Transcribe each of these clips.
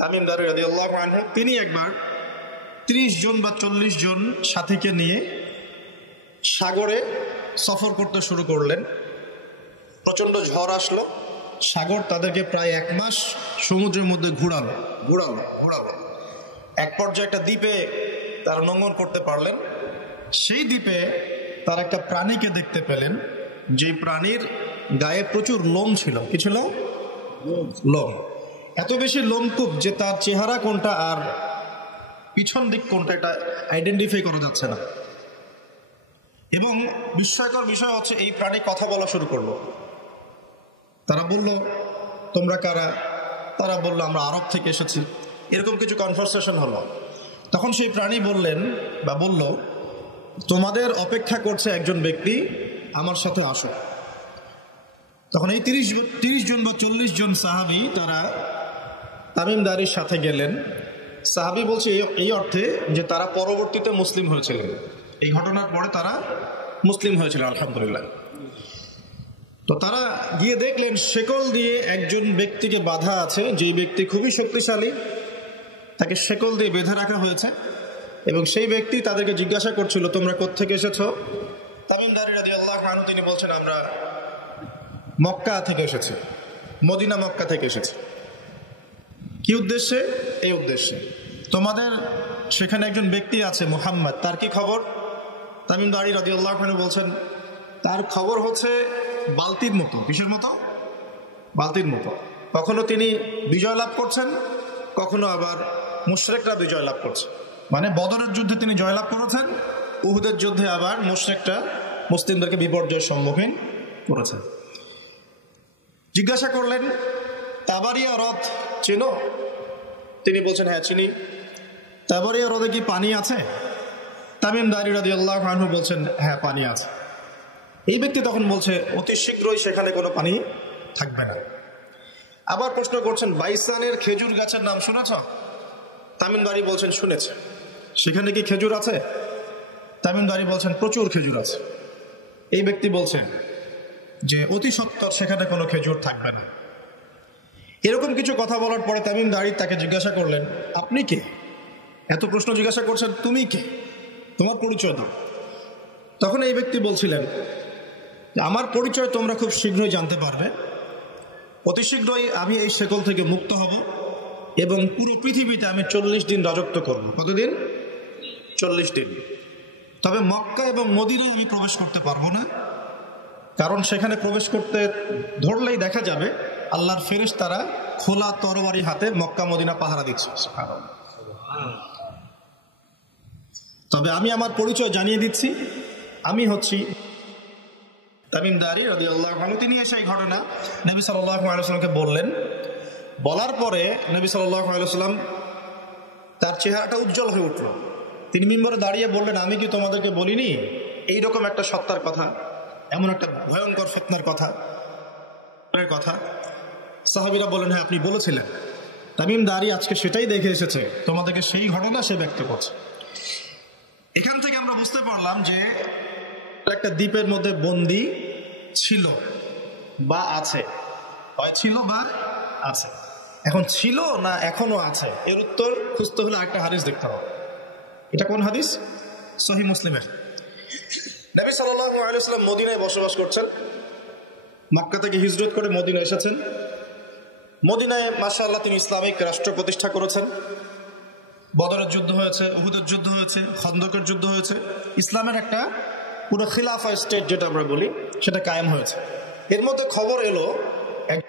তামিম দারি রাদিয়াল্লাহু আনহু তিনি একবার 30 জন বা 40 জন সাথীকে নিয়ে সাগরে সফর করতে শুরু করলেন। প্রচন্ড ঝড় আসলো, সাগর তাদেরকে প্রায় 1 মাস সমুদ্রের মধ্যে ঘোরালো। এক পর্যায়ে একটা দ্বীপে তারা নোঙর করতে পারলেন। সেই দ্বীপে তারা একটা প্রাণীকে দেখতে পেলেন, যে প্রাণীর গায়ে প্রচুর লোম ছিল। কি ছিল? লোম। এত বেশি লোমকূপ যে তার চেহারা কোনটা আর পিছন দিক কোনটা এটা আইডেন্টিফাই করা যাচ্ছে না। এবং বিস্ময়কর বিষয় হচ্ছে এই প্রাণী কথা বলা শুরু করলো। তারা বলল, তোমরা কারা? তারা বলল, আমরা আরব থেকে এসেছি। এরকম কিছু কনভারসেশন হলো। তখন সেই প্রাণী বললেন বা বলল, তোমাদের অপেক্ষা করছে একজন ব্যক্তি, আমার সাথে আসো। তখন এই 30 জন বা 40 জন সাহাবী তারা তামিম দারির সাথে গেলেন। সাহাবী বলছে এই অর্থে যে তারা পরবর্তীতে মুসলিম হয়েছিলেন, এই ঘটনার পরে তারা মুসলিম হয়েছিলেন, আলহামদুলিল্লাহ। তো তারা গিয়ে দেখলেন শেকল দিয়ে একজন ব্যক্তিকে বাঁধা আছে, যে ব্যক্তি খুবই শক্তিশালী, তাকে শেকল দিয়ে বেঁধে রাখা হয়েছে। এবং সেই ব্যক্তি তাদেরকে জিজ্ঞাসা করছিল, তোমরা কোত্থেকে এসেছো? তামিম দারি রাদিয়াল্লাহু আনহু তিনি বলছেন, আমরা মক্কা থেকে এসেছি, মদিনা মক্কা থেকে এসেছি। কি উদ্দেশ্যে? এই উদ্দেশ্যে, তোমাদের সেখানে একজন ব্যক্তি আছে মুহাম্মদ, তার কি খবর? তামিম দারি রাদিয়াল্লাহু আনহু বলছেন, তার খবর হচ্ছে বালতির মতো। কিসের মতো? বালতির মতো। কখনো তিনি বিজয় লাভ করছেন, কখনো আবার মুশরিকরা বিজয় লাভ করছে। মানে বদরের যুদ্ধে তিনি জয়লাভ করেছেন, উহুদের যুদ্ধে আবার মুশরিকরা মুসলিমদেরকে বিপর্যয়ের সম্মুখীন করেছেন। জিজ্ঞাসা করলেন, তাবারিয়া হ্রদ চেনো? তিনি বলছেন, হ্যাঁ চিনি। তাবারিয়া হ্রদে কি পানি আছে? তামিম দারি রাদিয়াল্লাহু আনহু বলছেন, হ্যাঁ পানি আছে। এই ব্যক্তি তখন বলছে, অতি শীঘ্রই সেখানে কোনো পানি থাকবে না। আবার প্রশ্ন করছেন, বাইসানের খেজুর গাছের নাম শুনেছ? তামিম দারি বলছেন, শুনেছে। সেখানে কি খেজুর আছে? তামিম দারি বলছেন, প্রচুর খেজুর আছে। এই ব্যক্তি বলছেন যে অতি সত্বর সেখানে কোনো খেজুর থাকবে না। এরকম কিছু কথা বলার পরে তামিম দারি তাকে জিজ্ঞাসা করলেন, আপনি কে? এত প্রশ্ন জিজ্ঞাসা করছেন, তুমি কে? তোমার পরিচয় দাও। তখন এই ব্যক্তি বলছিলেন, আমার পরিচয় তোমরা খুব শীঘ্রই জানতে পারবে। অতি শীঘ্রই আমি এই শেকল থেকে মুক্ত হব এবং পুরো পৃথিবীতে আমি 40 দিন রাজত্ব করব। কতদিন? 40 দিন। তবে মক্কা এবং মদিনায় আমি প্রবেশ করতে পারবো না, কারণ সেখানে প্রবেশ করতে ধরলেই দেখা যাবে আল্লাহর ফেরেশতারা খোলা তরবারি হাতে মক্কা মদিনা পাহারা দিচ্ছে। তবে আমি আমার পরিচয় জানিয়ে দিচ্ছি, আমি হচ্ছি তামিম দারি রাদিয়াল্লাহু আনহু। তিনি এসে এই ঘটনা নবী সাল্লাল্লাহু আলাইহি ওয়াসাল্লামকে বললেন। বলার পরে নবী সাল্লাল্লাহু আলাইহি ওয়াসাল্লাম তার চেহারাটা উজ্জ্বল হয়ে উঠল। তিনি মিম্বরে দাঁড়িয়ে বললেন, আমি কি তোমাদেরকে বলিনি এইরকম একটা সত্তার কথা, এমন একটা ভয়ঙ্কর ফিতনার কথা? সাহাবীরা বললেন, হ্যাঁ আপনি বলেছিলেন। তামিম দারি আজকে সেটাই দেখে এসেছে, তোমাদেরকে সেই ঘটনা সে ব্যক্ত করছে। এখান থেকে আমরা বুঝতে পারলাম যে একটা দ্বীপের মধ্যে বন্দী ছিল বা আছে, হয় ছিল বা আছে। এখন ছিল না এখনো আছে, এর উত্তর খুঁজতে হলে একটা হাদিস দেখতে হবে। এটা কোন হাদিস? সহিহ মুসলিমের। নবী সাল্লাল্লাহু আলাইহি ওয়াসাল্লাম মদিনায় বসবাস করছেন, মক্কা থেকে হিজরত করে মদিনায় এসেছেন। মদিনায় মাশাআল্লাহ তিনি ইসলামিক রাষ্ট্র প্রতিষ্ঠা করেছেন। বদরের যুদ্ধ হয়েছে, উহুদের যুদ্ধ হয়েছে, খন্দকের যুদ্ধ হয়েছে। ইসলামের একটা পুরো খিলাফা স্টেট যেটা আমরা বলি সেটা কায়েম হয়েছে। এর মধ্যে খবর এলো এক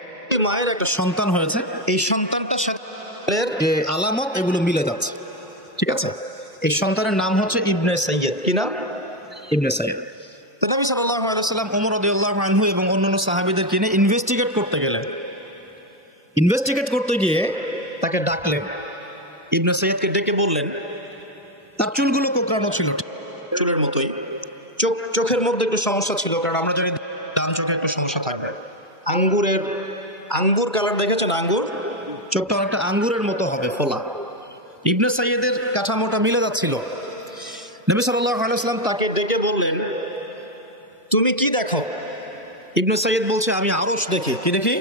মায়ের একটা সন্তান হয়েছে, এই সন্তানটার সাথে যে আলামত এগুলো মিলে যাচ্ছে। ঠিক আছে, এই সন্তানের নাম হচ্ছে ইবনে সাইয়্যিদ। কি নাম? ইবনে সাইয়্যিদ। তো নবী সাল্লাল্লাহু আলাইহি ওয়াসাল্লাম ওমর রাদিয়াল্লাহু আনহু এবং অন্যান্য সাহাবীদের কিনে ইনভেস্টিগেট করতে গেলেন। ইনভেস্টিগেট করতে গিয়ে তাকে ডাকলেন, ইবনে সাইয়্যিদকে ডেকে বললেন, তার চুলগুলো কোঁকড়ানো ছিল চুলের মতোই, চোখের মধ্যে একটু সমস্যা ছিল, কারণ আমরা জানি ডান চোখে একটু সমস্যা থাকবে। আঙ্গুর কালার দেখেছেন? আঙ্গুর, চোখটা অনেকটা আঙ্গুরের মতো হবে ফোলা। ইবনে সাইয়্যিদের কাঠামোটা মিলে যাচ্ছিল। নবী সাল্লাল্লাহু আলাইহি ওয়াসাল্লাম তাকে ডেকে বললেন, তুমি কি দেখো? ইবনে সাইয়্যিদ বলছে, আমি আরশ দেখি। কি দেখি?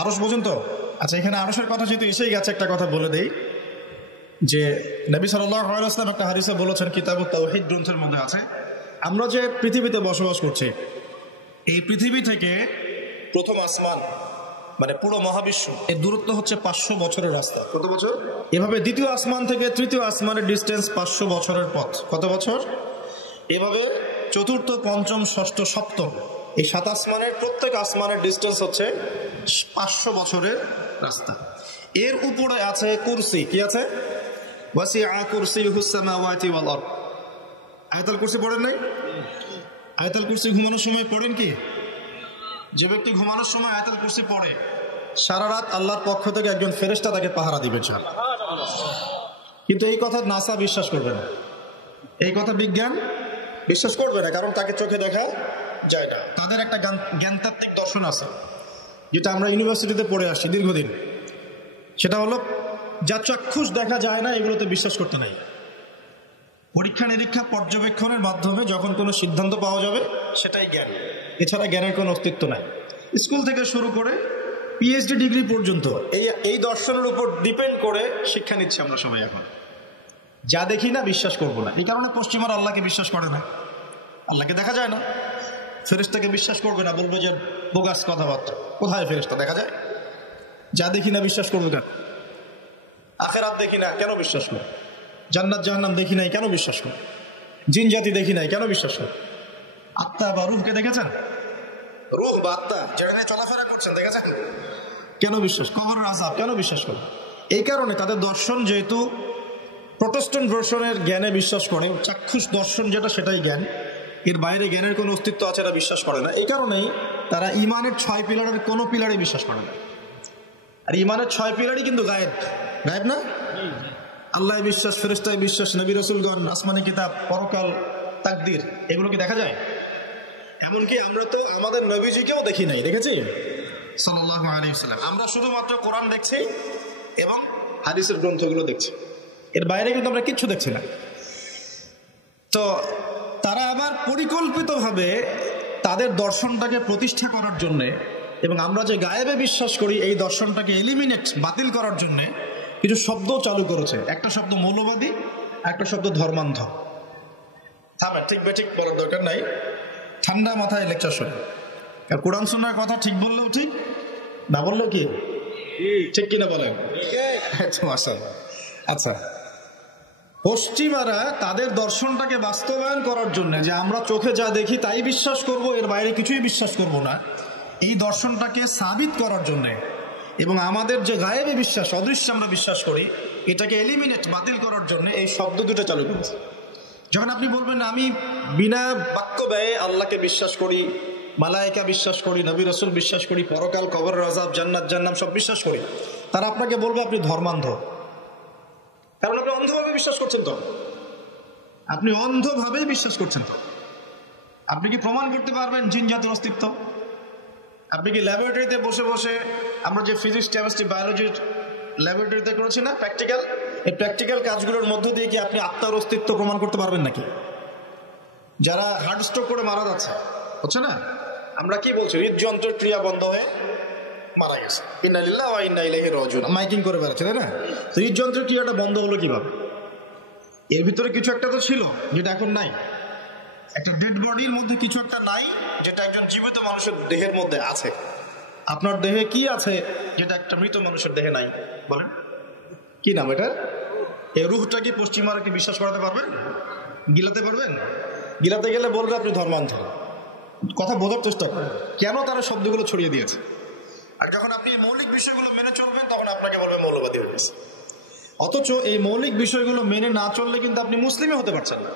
আরশ বোঝেন তো? আচ্ছা, এখানে আরশের কথা যেহেতু এসেই গেছে, একটা কথা বলে দেই যে নবী সাল্লাল্লাহু আলাইহি ওয়াসাল্লাম একটা হাদিসে বলেছেন, কিতাবুত তাওহীদ গ্রন্থের মধ্যে আছে, আমরা যে পৃথিবীতে বসবাস করছি, এই পৃথিবী থেকে প্রথম আসমান মানে পুরো মহাবিশ্ব এর দূরত্ব হচ্ছে 500 বছরের রাস্তা। কত বছর? এভাবে দ্বিতীয় আসমান থেকে তৃতীয় আসমানের ডিস্টেন্স 500 বছরের পথ। কত বছর? এভাবে চতুর্থ, পঞ্চম, ষষ্ঠ, সপ্তম এই 7 আসমানের প্রত্যেক আসমানের ডিস্টেন্স হচ্ছে 500 বছরের রাস্তা। এর উপরে আছে কুরসি। কি আছে? ওয়াসিআ কুরসিয়ুহুস সামাওয়াতি ওয়াল আরদ। আয়াতুল কুরসি পড়েন নাই? আয়াতুল কুরসি ঘুমানোর সময় পড়েন কি? যে ব্যক্তি ঘুমানোর সময় আয়াতুল কুরসি পড়ে, সারা রাত আল্লাহর পক্ষ থেকে একজন ফেরেশতা তাকে পাহারা দিবে। কিন্তু এই কথা নাসা বিশ্বাস করবে না, এই কথা বিজ্ঞান বিশ্বাস করবে না, কারণ তাকে চোখে দেখা যায় না। তাদের একটা জ্ঞানতাত্ত্বিক দর্শন আছে, যেটা আমরা ইউনিভার্সিটিতে পড়ে আসছি দীর্ঘদিন। সেটা হলো, যা চাক্ষুষ দেখা যায় না এগুলোতে বিশ্বাস করতে নাই। পরীক্ষা নিরীক্ষা পর্যবেক্ষণের মাধ্যমে যখন কোনো সিদ্ধান্ত পাওয়া যাবে সেটাই জ্ঞান, এছাড়া জ্ঞানের কোনো অস্তিত্ব নাই। স্কুল থেকে শুরু করে পিএইচডি ডিগ্রি পর্যন্ত এই দর্শনের উপর ডিপেন্ড করে শিক্ষা নিচ্ছি আমরা সবাই। এখন যা দেখি না বিশ্বাস করব না। এই কারণে পশ্চিমারা আল্লাহকে বিশ্বাস করে না, আল্লাহকে দেখা যায় না। ফেরেশতাকে বিশ্বাস করবে না, বলবে যে বোগাস কথাবার্তা। কোথায় ফেরেশতা দেখা যায়? যা দেখি না বিশ্বাস করবে কেন? আখিরাত দেখি না কেন বিশ্বাস করবে? জান্নাত জাহান্নাম দেখি নাই কেন বিশ্বাস করবে? জিন জাতি দেখি নাই কেন বিশ্বাস করবে? আত্মা বা রূহকে দেখেছেন? রূহ বা আত্মা যেখানে চলাফেরা করছেন দেখেছেন? কেন বিশ্বাস? কবরের আযাব কেন বিশ্বাস করবে? এই কারণে তাদের দর্শন যেহেতু প্রটেস্ট্যান্ট ভার্সনের জ্ঞানে বিশ্বাস করে, চাক্ষুষ দর্শন যেটা সেটাই জ্ঞান, এর বাইরে জ্ঞানের কোনো অস্তিত্ব আছে এটা বিশ্বাস করে না। এই কারণেই তারা ইমানের 6 পিলারের কোনো পিলারে বিশ্বাস করে না। আর ইমানের 6 পিলারই কিন্তু গায়েব। গায়েব না? আল্লাহ বিশ্বাস, ফেরেশতায় বিশ্বাস, নবী রাসূলগণ, আসমানি কিতাব, পরকাল, তাকদীর, এগুলো কি দেখা যায়? এমনকি আমরা তো আমাদের নবীজিকেও দেখি নাই, দেখেছি? সাল্লাল্লাহু আলাইহি ওয়াসাল্লাম। আমরা শুধুমাত্র কোরআন দেখছি এবং হাদিসের গ্রন্থগুলো দেখছি, এর বাইরে কিন্তু আমরা কিচ্ছু দেখছি না। তো তারা আবার পরিকল্পিতভাবে তাদের দর্শনটাকে প্রতিষ্ঠা করার জন্যে এবং আমরা যে গায়েবে বিশ্বাস করি এই দর্শনটাকে এলিমিনেট, বাতিল করার জন্যে কিছু শব্দ চালু করেছে। একটা শব্দ মৌলবাদী, একটা শব্দ ধর্মান্ধ। থামেন, ঠিক বেঠিক বলার দরকার নাই, ঠান্ডা মাথায় লেকচার শুনে। আর কোরআন সুন্নাহর কথা ঠিক বললেও ঠিক, না বললেও কি ঠিক কিনা বলেন? আচ্ছা, পশ্চিমারা তাদের দর্শনটাকে বাস্তবায়ন করার জন্য, যে আমরা চোখে যা দেখি তাই বিশ্বাস করব, এর বাইরে কিছুই বিশ্বাস করব না, এই দর্শনটাকে সাবিত করার জন্য এবং আমাদের যে গায়েবে বিশ্বাস, অদৃশ্য আমরা বিশ্বাস করি, এটাকে এলিমিনেট, বাতিল করার জন্য এই শব্দ দুটো চালু করেছে। যখন আপনি বলবেন আমি বিনা বাক্য ব্যয়ে আল্লাহকে বিশ্বাস করি, মালায়েকা বিশ্বাস করি, নবী রাসূল বিশ্বাস করি, পরকাল, কবরের আযাব, জান্নাত জাহান্নাম সব বিশ্বাস করি, তারা আপনাকে বলবে আপনি ধর্মান্ধ। কারণ আপনি অন্ধভাবে বিশ্বাস করছেন। তো আপনি অন্ধভাবে বিশ্বাস করছেন। তো আপনি কি প্রমাণ করতে পারবেন জিন জাতির অস্তিত্ব? আপনি কি ল্যাবরেটরিতে বসে বসে, আমরা যে ফিজিক্স, কেমিস্ট্রি, বায়োলজির ল্যাবরেটরিতে করেছি না প্র্যাকটিক্যাল, এই প্র্যাকটিক্যাল কাজগুলোর মধ্য দিয়ে কি আপনি আত্মার অস্তিত্ব প্রমাণ করতে পারবেন নাকি? যারা হার্ট স্ট্রোক করে মারা যাচ্ছে, হচ্ছে না, আমরা কি বলছি? হৃদযন্ত্রের ক্রিয়া বন্ধ হয়ে মারা গেছে, ইন্না লিল্লাহি ওয়া ইন্না ইলাইহি রাজিউন, মাইকিং করে বেড়াচ্ছে, তাই না? হৃদযন্ত্রের ক্রিয়াটা বন্ধ হলো কিভাবে? এর ভিতরে কিছু একটা তো ছিল যেটা এখন নাই। একটা ডেড বডির মধ্যে কিছু একটা নাই যেটা একজন জীবিত মানুষের দেহের মধ্যে আছে। আপনার দেহে কি আছে যেটা একটা মৃত মানুষের দেহে নাই? বলেন কি নাম এটা? এই রূহটা কি পশ্চিমারা কি বিশ্বাস করাতে পারবেন? গিলাতে পারবেন? গিলাতে গেলে বলবে আপনি ধর্মান্ধ। কথা বোঝার চেষ্টা করেন কেন তারা শব্দগুলো ছড়িয়ে দিয়েছে। আর যখন আপনি মৌলিক বিষয়গুলো মেনে চলবেন তখন আপনাকে বলবে মৌলবাদী হয়ে গেছে। অথচ এই মৌলিক বিষয়গুলো মেনে না চললে কিন্তু আপনি মুসলিমই হতে পারছেন না।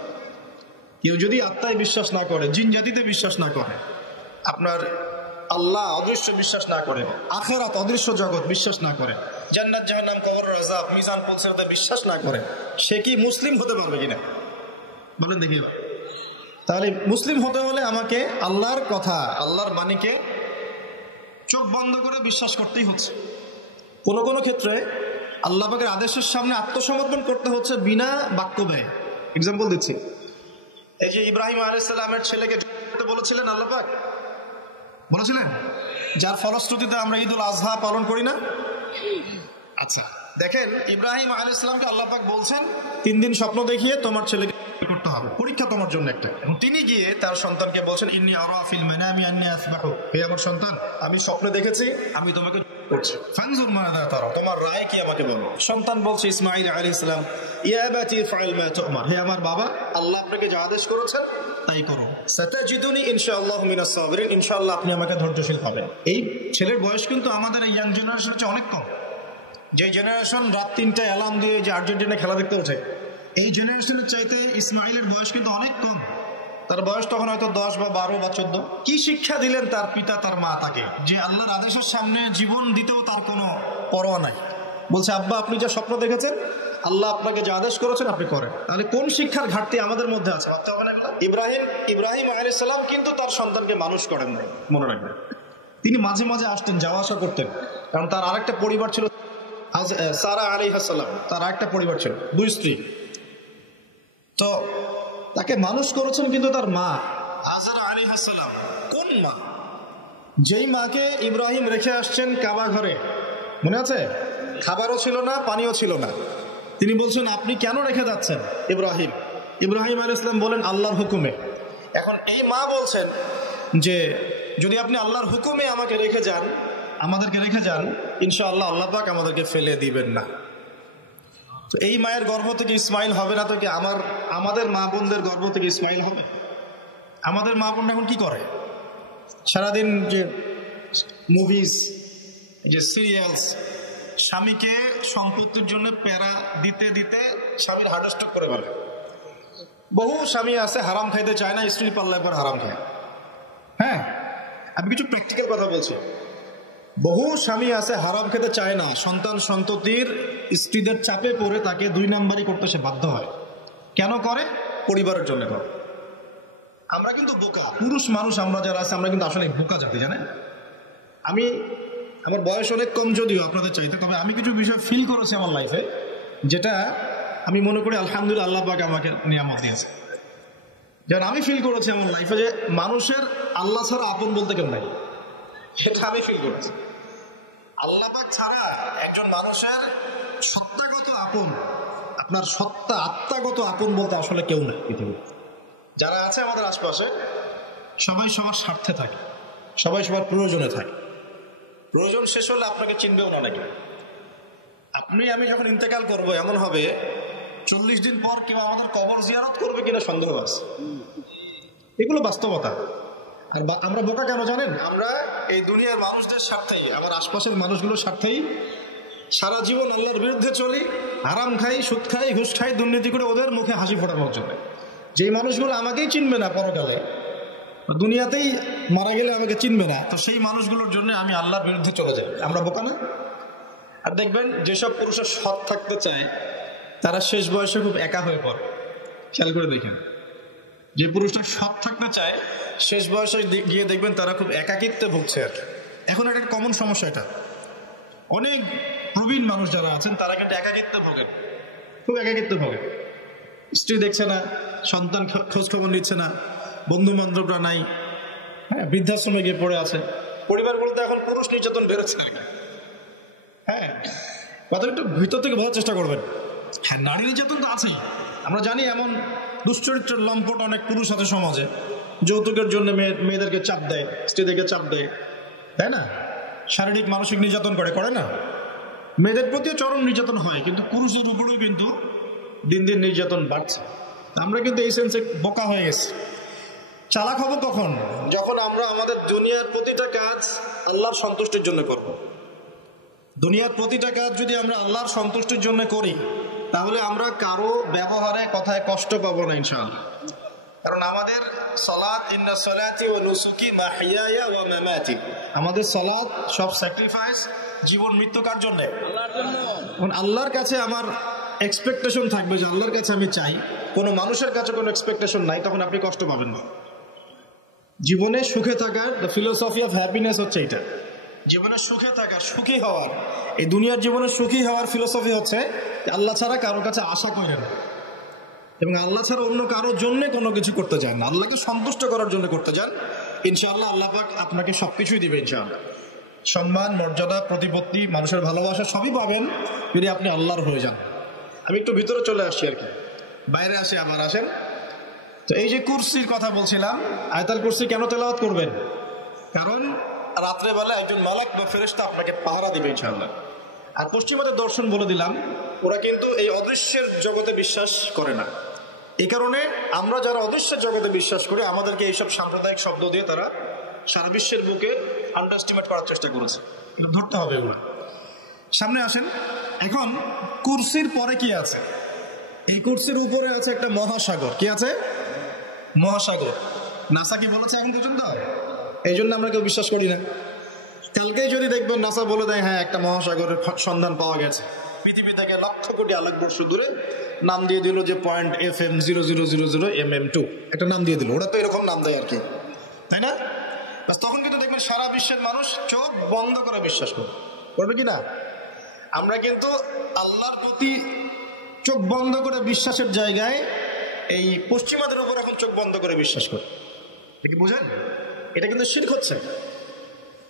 কেউ যদি আত্মায় বিশ্বাস না করে, জিন জাতিতে বিশ্বাস না করে, আপনার আল্লাহ অদৃশ্য বিশ্বাস না করে, আখিরাত অদৃশ্য জগৎ বিশ্বাস না করে, জান্নাত জাহান্নাম, কবরের আযাব, মিজান পৌঁছাতে বিশ্বাস না করে, সে কি মুসলিম হতে পারবে কিনা বলেন দেখি? তাহলে মুসলিম হতে হলে আমাকে আল্লাহর কথা, আল্লাহর বাণীকে চোখ বন্ধ করে বিশ্বাস করতেই হচ্ছে। কোনো কোনো ক্ষেত্রে আল্লাহ পাকের আদেশের সামনে আত্মসমর্পণ করতে হচ্ছে বিনা বাক্য ব্যয়। এক্সাম্পল দিচ্ছি, এই যে ইব্রাহিম আলাইহিস সালামের ছেলেকে বলেছিলেন, আল্লাহ পাক বলেছিলেন, যার ফলশ্রুতিতে আমরা ঈদুল আজহা পালন করি না, আচ্ছা দেখেন, ইব্রাহিম আলাইহিস সালামকে আল্লাহ পাক বলছেন 3 দিন স্বপ্ন দেখিয়ে তোমার ছেলেকে করতে হবে, পরীক্ষা তোমার জন্য একটা। এবং তিনি গিয়ে তার সন্তানকে বলছেন, ইন্নী আরা ফিল মানামি আন্নী আসবাহু, হে আমার সন্তান, আমি স্বপ্নে দেখেছি আমি তোমাকে করছি, ফানজুর মাযা তারা, তোমার রায় কি আমাকে বলো। সন্তান বলছে ইসমাঈল আলাইহিস সালাম, ইয়া আবাতি ফাআল মা তু'মার, হে আমার বাবা, আল্লাহ আপনাকে যা আদেশ করেছেন তাই করুন। সাতাজিদুনি ইনশাআল্লাহু মিনাস সাবিরিন, ইনশাআল্লাহ আপনি আমাকে ধৈর্যশীল পাবেন। এই ছেলের বয়স কিন্তু আমাদের এই ইয়াং জেনারেশনের চেয়ে অনেক কম। যে জেনারেশন রাত 3টায় অ্যালার্ম দিয়ে যে আর্জেন্টিনা খেলা দেখতে ওঠে, এই জেনারেশনের চাইতে ইসমাইলের বয়স কিন্তু অনেক কম। তার বয়স তখন হয়তো 10 বা 12 বা 14। কি শিক্ষা দিলেন তার পিতা তার মা তাকে, যে আল্লাহর আদেশের সামনে জীবন দিতেও তার কোনো পরোয়া নাই। বলছে, আব্বা আপনি যা স্বপ্ন দেখেছেন, আল্লাহ আপনাকে যা আদেশ করেছেন আপনি করেন। তাহলে কোন শিক্ষার ঘাটতি আমাদের মধ্যে আছে? ইব্রাহিম আলাইহিস সালাম কিন্তু তার সন্তানকে মানুষ করেন নাই, মনে রাখবেন। তিনি মাঝে মাঝে আসতেন, যাওয়া আসা করতেন, কারণ তার আরেকটা পরিবার ছিল, সারা আলাইহিস সালাম, তার আরেকটা পরিবার ছিল, 2 স্ত্রী। তো তাকে মানুষ করেছেন কিন্তু তার মা হাজরা আলাইহিস সালাম। কোন মা? যেই মাকে ইব্রাহিম রেখে আসছেন কাবা ঘরে, মনে আছে? খাবারও ছিল না, পানিও ছিল না। তিনি বলছেন, আপনি কেন রেখে যাচ্ছেন ইব্রাহিম আলাইহিস সালাম বলেন, আল্লাহর হুকুমে। এখন এই মা বলছেন যে যদি আপনি আল্লাহর হুকুমে আমাকে রেখে যান, আমাদেরকে রেখে যান, ইনশাআল্লাহ আল্লাহ পাক আমাদেরকে ফেলে দিবেন না। তো এই মায়ের গর্ভ থেকে ইসমাইল হবে না তো কি আমাদের মা বোনদের গর্ভ থেকে ইসমাইল হবে? আমাদের মা বোন এখন কি করে? সারাদিন যে মুভিজ, যে সিরিয়ালস, স্বামীকে সম্পত্তির জন্য প্যারা দিতে দিতে স্বামীর হার্ট স্ট্রোক করে ফেলে। বহু স্বামী আছে হারাম খাইতে চায় না, স্ত্রী পাল্লায় পর হারাম খায়। হ্যাঁ, আমি কিছু প্র্যাকটিক্যাল কথা বলছি। বহু স্বামী আছে হারাম খেতে চায় না, সন্তান সন্ততির স্ত্রীদের চাপে পড়ে তাকে 2 নাম্বারই করতে সে বাধ্য হয়। কেন করে? পরিবারের জন্য করে। আমরা কিন্তু বোকা পুরুষ মানুষ, আমরা যারা আছে আমরা কিন্তু আসলে বোকা জাতি, জানেন? আমার বয়স অনেক কম যদিও আপনাদের চাইতে, তবে আমি কিছু বিষয় ফিল করেছি আমার লাইফে, যেটা আমি মনে করি আলহামদুলিল্লাহ আল্লাহ পাক আমাকে নিয়ামত দিয়েছে। যেমন আমি ফিল করেছি আমার লাইফে যে মানুষের আল্লাহ ছাড়া আপন বলতে কেউ নাই, সেটা আমি ফিল করেছি। আল্লাহ পাক ছাড়া একজন মানুষের সত্তাগত আপন, আপনার সত্তা আত্মাগত আপন বলতে আসলে কেউ নাই পৃথিবীতে। যারা আছে আমাদের আশপাশে সবাই সবার স্বার্থে থাকে, সবাই সবার প্রয়োজনে থাকে। প্রয়োজন শেষ হলে আপনাকে চিনবেও না নাকি। আমি যখন ইন্তেকাল করবো, এমন হবে 40 দিন পর কেউ আমাদের কবর জিয়ারত করবে কিনা সন্দেহ আছে। এগুলো বাস্তবতা। আর আমরা বোকা কেন জানেন? আমরা এই দুনিয়ার মানুষদের স্বার্থেই, আমার আশপাশের মানুষগুলোর স্বার্থেই সারা জীবন আল্লাহর বিরুদ্ধে চলি, হারাম খাই, সুদ খাই, ঘুষ খাই, দুর্নীতি করে ওদের মুখে হাসি ফোটানোর জন্য। যেই মানুষগুলো আমাকেই চিনবে না পরকালে, দুনিয়াতেই মারা গেলে আমাকে চিনবে না, তো সেই মানুষগুলোর জন্য আমি আল্লাহর বিরুদ্ধে চলে যাই। আমরা বোকা না? আর দেখবেন যেসব পুরুষের সৎ থাকতে চায় তারা শেষ বয়সে খুব একা হয়ে পড়ে। খেয়াল করে দেখেন, যে পুরুষটা সৎ থাকতে চায় শেষ বয়সে গিয়ে দেখবেন তারা খুব একাকিত্বে ভুগছে। আর এখন একটা কমন সমস্যা, এটা অনেক প্রবীণ মানুষ যারা আছেন তারা কিন্তু একাকিত্বে ভোগেন, খুব একাকিত্বে ভোগেন। স্ত্রী দেখছে না, সন্তান খোঁজ খবর নিচ্ছে না, বন্ধু বান্ধবরা নাই, হ্যাঁ, বৃদ্ধাশ্রমে গিয়ে পড়ে আছে। পরিবারগুলোতে এখন পুরুষ নির্যাতন বেরোচ্ছে। হ্যাঁ, কথা একটু ভিতর থেকে বোঝার চেষ্টা করবেন। হ্যাঁ, নারী নির্যাতন তো আছেই। আমরা জানি এমন দুশ্চরিত্রের লম্পট অনেক পুরুষ আছে সমাজে, যৌতুকের জন্য মেয়েদেরকে চাপ দেয়, স্ত্রীদেরকে চাপ দেয়, তাই না? শারীরিক মানসিক নির্যাতন করে না? মেয়েদের প্রতিও চরম নির্যাতন হয়, কিন্তু পুরুষের উপরেও কিন্তু দিন দিন নির্যাতন বাড়ছে। আমরা কিন্তু এই সেন্সে বোকা হয়ে গেছি। চালাক হব কখন? যখন আমরা আমাদের দুনিয়ার প্রতিটা কাজ আল্লাহর সন্তুষ্টির জন্য করব। দুনিয়ার প্রতিটা কাজ যদি আমরা আল্লাহর সন্তুষ্টির জন্য করি, তাহলে আমরা কারো ব্যবহারে কথায় কষ্ট পাবো না ইনশাআল্লাহ। কারণ আমাদের সালাত, ইন্না সালাতি ওয়া নুসুকি মাহইয়ায়া ওয়া মামাতি, আমাদের সালাত সব স্যাক্রিফাইস, জীবন মৃত্যু কার জন্য? আল্লাহর জন্য। এখন আল্লাহর কাছে আমার এক্সপেকটেশন থাকবে যে আল্লাহর কাছে আমি চাই, কোনো মানুষের কাছে কোনো এক্সপেকটেশন নাই, তখন আপনি কষ্ট পাবেন না। জীবনে সুখে থাকার দ্য ফিলোসফি অফ হ্যাপিনেস হচ্ছে এটা। জীবনে সুখে থাকা, সুখী হওয়ার, এই দুনিয়ার জীবনে সুখী হওয়ার ফিলোসফি হচ্ছে আল্লাহ ছাড়া কারোর কাছে আশা করেন না, এবং আল্লাহ ছাড়া অন্য কারোর জন্য কোনো কিছু করতে চান না, আল্লাহকে সন্তুষ্ট করার জন্য করতে চান। ইনশাআল্লাহ আল্লাহ পাক আপনাকে সবকিছুই দিবে ইনশাআল্লাহ। সম্মান, মর্যাদা, প্রতিপত্তি, মানুষের ভালোবাসা সবই পাবেন যদি আপনি আল্লাহর হয়ে যান। আমি একটু ভিতরে চলে আসছি আর কি, বাইরে আসি আবার আসেন। তো এই যে কুরসির কথা বলছিলাম, আয়াতুল কুরসি কেন তেলাওয়াত করবেন? কারণ রাত্রেবেলা একজন মালাক বা ফেরেশতা আপনাকে পাহারা দিবে ইনশাআল্লাহ। আর পশ্চিমাদের দর্শন বলে দিলাম, ওরা কিন্তু এই অদৃশ্যের জগতে বিশ্বাস করে না। এই কারণে আমরা যারা অদৃশ্যের জগতে বিশ্বাস করি, আমাদেরকে এইসব সাম্প্রদায়িক শব্দ দিয়ে তারা সারা বিশ্বের বুকে আন্ডারস্টিমেট করার চেষ্টা করেছে। ধরতে হবে ওগুলো। সামনে আসেন। এখন কুরসির পরে কি আছে? এই কুরসির উপরে আছে একটা মহাসাগর। কি আছে? মহাসাগর। নাসা কি বলেছে এখন পর্যন্ত? এই জন্য আমরা কেউ বিশ্বাস করি না। কালকে যদি দেখবেন নাসা বলে দেয় হ্যাঁ একটা মহাসাগরের সন্ধান পাওয়া গেছে, পৃথিবী থেকে লক্ষ কোটি আলোকবর্ষ দূরে, নাম দিয়ে দিল যে .FM0000mm2, একটা নাম দিয়ে দিল। ওরা তো এরকম নাম দেয় আর কি, তাই না? তখন কিন্তু দেখবেন সারা বিশ্বের মানুষ চোখ বন্ধ করে বিশ্বাস করবে কি না? আমরা কিন্তু আল্লাহর প্রতি চোখ বন্ধ করে বিশ্বাসের জায়গায় এই পশ্চিমাদের উপর এখন চোখ বন্ধ করে বিশ্বাস করি। কি বুঝেন? এটা কিন্তু শিরক হচ্ছে,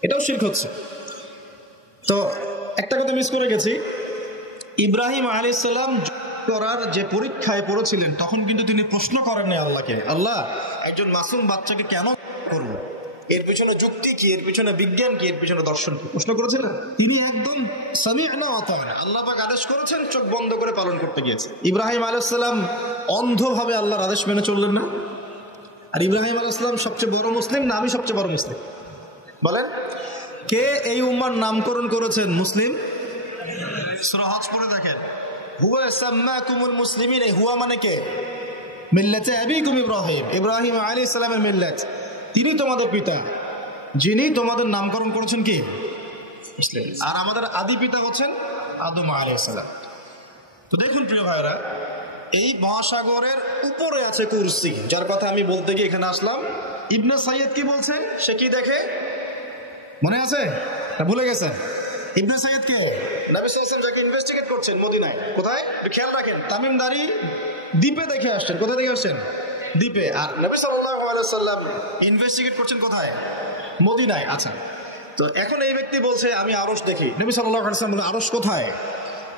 এটাও শিরক হচ্ছে। তো একটা কথা মিস করে গেছি, ইব্রাহিম আলাইহিস সালাম করার যে পরীক্ষায় পড়েছিলেন তখন কিন্তু তিনি প্রশ্ন করেন না আল্লাহকে, আল্লাহ একজন মাসুম বাচ্চাকে কেন করব, এর পিছনে যুক্তি কি, এর পিছনে বিজ্ঞান কি, এর পিছনে দর্শন কি, প্রশ্ন করেছিলেন? তিনি একদম সামি'না ওয়া আতা'না, আল্লাহ পাক আদেশ করেছেন, চোখ বন্ধ করে পালন করতে গিয়েছে। ইব্রাহিম আলাইহিস সালাম অন্ধভাবে আল্লাহর আদেশ মেনে চললেন না? আর ইব্রাহিম আলাইহিস সালাম সবচেয়ে বড় মুসলিম না আমি সবচেয়ে বড় মুসলিম? বলেন, কে এই উম্মার নামকরণ করেছেন মুসলিম? সূরা হজ পড়ে দেখেন, হুয়া সাম্মাকুমুল মুসলিমিন। এই হুয়া মানে কে? মিল্লাতে আবিকুম ইব্রাহিম, ইব্রাহিম আলাইহিস সালামের মিল্লাত, তিনি তোমাদের পিতা, যিনি তোমাদের নামকরণ করেছেন কি? মুসলিম। আর আমাদের আদি পিতা হচ্ছেন আদম আলাইহিস সালাম। তো দেখুন প্রিয় ভাইরা, এই মহাসাগরের উপরে আছে কুরসি, যার কথা আমি বলতে গিয়ে এখানে আসলাম। ইবনে সাইয়্যিদ কি বলছেন? সে কি দেখে মনে আছে না ভুলে গেছেন? ইবনে সাইয়্যিদ কে? নবী সাল্লাল্লাহু আলাইহি ওয়াসাল্লাম যাকে ইনভেস্টিগেট করছেন মদিনায়, কোথায় খেয়াল রাখেন, তামিমদারি দ্বীপে দেখে আসছেন। কোথায় দেখে আসছেন? দ্বীপে। আর নবী সাল্লাল্লাহু আলাইহি ওয়াসাল্লাম ইনভেস্টিগেট করছেন কোথায়? মদিনায়। আচ্ছা, তো এখন এই ব্যক্তি বলছে আমি আরশ দেখি। নবী সাল্লাল্লাহু আলাইহি ওয়াসাল্লাম বলে আরশ কোথায়?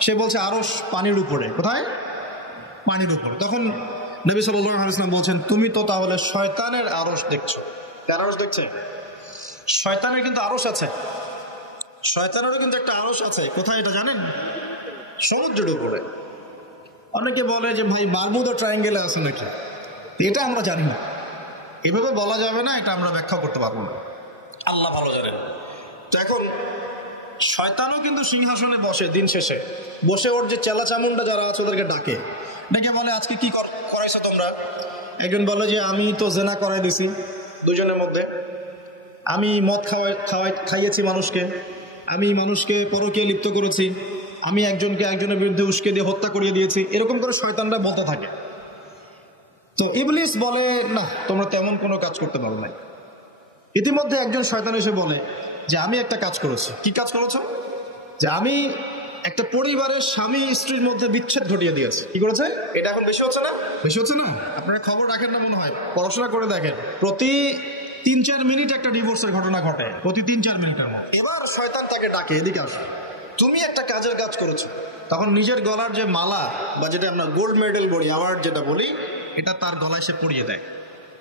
সে বলছে আরশ পানির উপরে। কোথায়? পানির উপরে। তখন নবী সাল্লাল্লাহু আলাইহি ওয়াসাল্লাম বলছেন তুমি তো তাহলে শয়তানের আরশ দেখছো। কার আরশ দেখছে? শয়তানের কিন্তু আরশ আছে, শয়তানেরও কিন্তু একটা আরশ আছে। কোথায় এটা জানেন? সমুদ্রের উপরে। অনেকে বলে যে ভাই বারমুদা ট্রায়াঙ্গেলে আছে নাকি, এটা আমরা জানি না, এভাবে বলা যাবে না, এটা আমরা ব্যাখ্যা করতে পারবো না, আল্লাহ ভালো জানেন। তো এখন শয়তানও কিন্তু সিংহাসনে বসে, দিন শেষে বসে ওর যে চেলা চামুন্ডা যারা আছে ওদেরকে ডাকে, ডেকে বলে আজকে কি করাইছো তোমরা? একজন বলে যে আমি তো জেনা করাই দিছি দুজনের মধ্যে, আমি মদ খাইয়েছি মানুষকে, আমি মানুষকে পরকীয়ায় লিপ্ত করেছি, আমি একজনকে একজনের বিরুদ্ধে উস্কে দিয়ে হত্যা করিয়ে দিয়েছি। এরকম করে শয়তানরা বলতে থাকে। তো ইবলিস বলে না, তোমরা তেমন কোনো কাজ করতে পারো না। ইতিমধ্যে একজন শয়তান এসে বলে যে আমি একটা কাজ করেছি। কি কাজ করেছো? যে আমি একটা পরিবারের স্বামী স্ত্রীর মধ্যে বিচ্ছেদ ঘটিয়ে দিয়েছে। কি করেছে? এটা এখন বেশি হচ্ছে না? বেশি হচ্ছে না? আপনারা খবর রাখেন না মনে হয়, পড়াশোনা করে দেখেন, প্রতি 3-4 মিনিট একটা ডিভোর্সের ঘটনা ঘটে, প্রতি 3-4 মিনিটের মধ্যে। এবার শয়তান তাকে ডাকে, এদিকে আসো, তুমি একটা কাজের কাজ করেছো। তখন নিজের গলার যে মালা বা যেটা আমরা গোল্ড মেডেল বলি, অ্যাওয়ার্ড যেটা বলি, এটা তার গলায় সে পরিয়ে দেয়,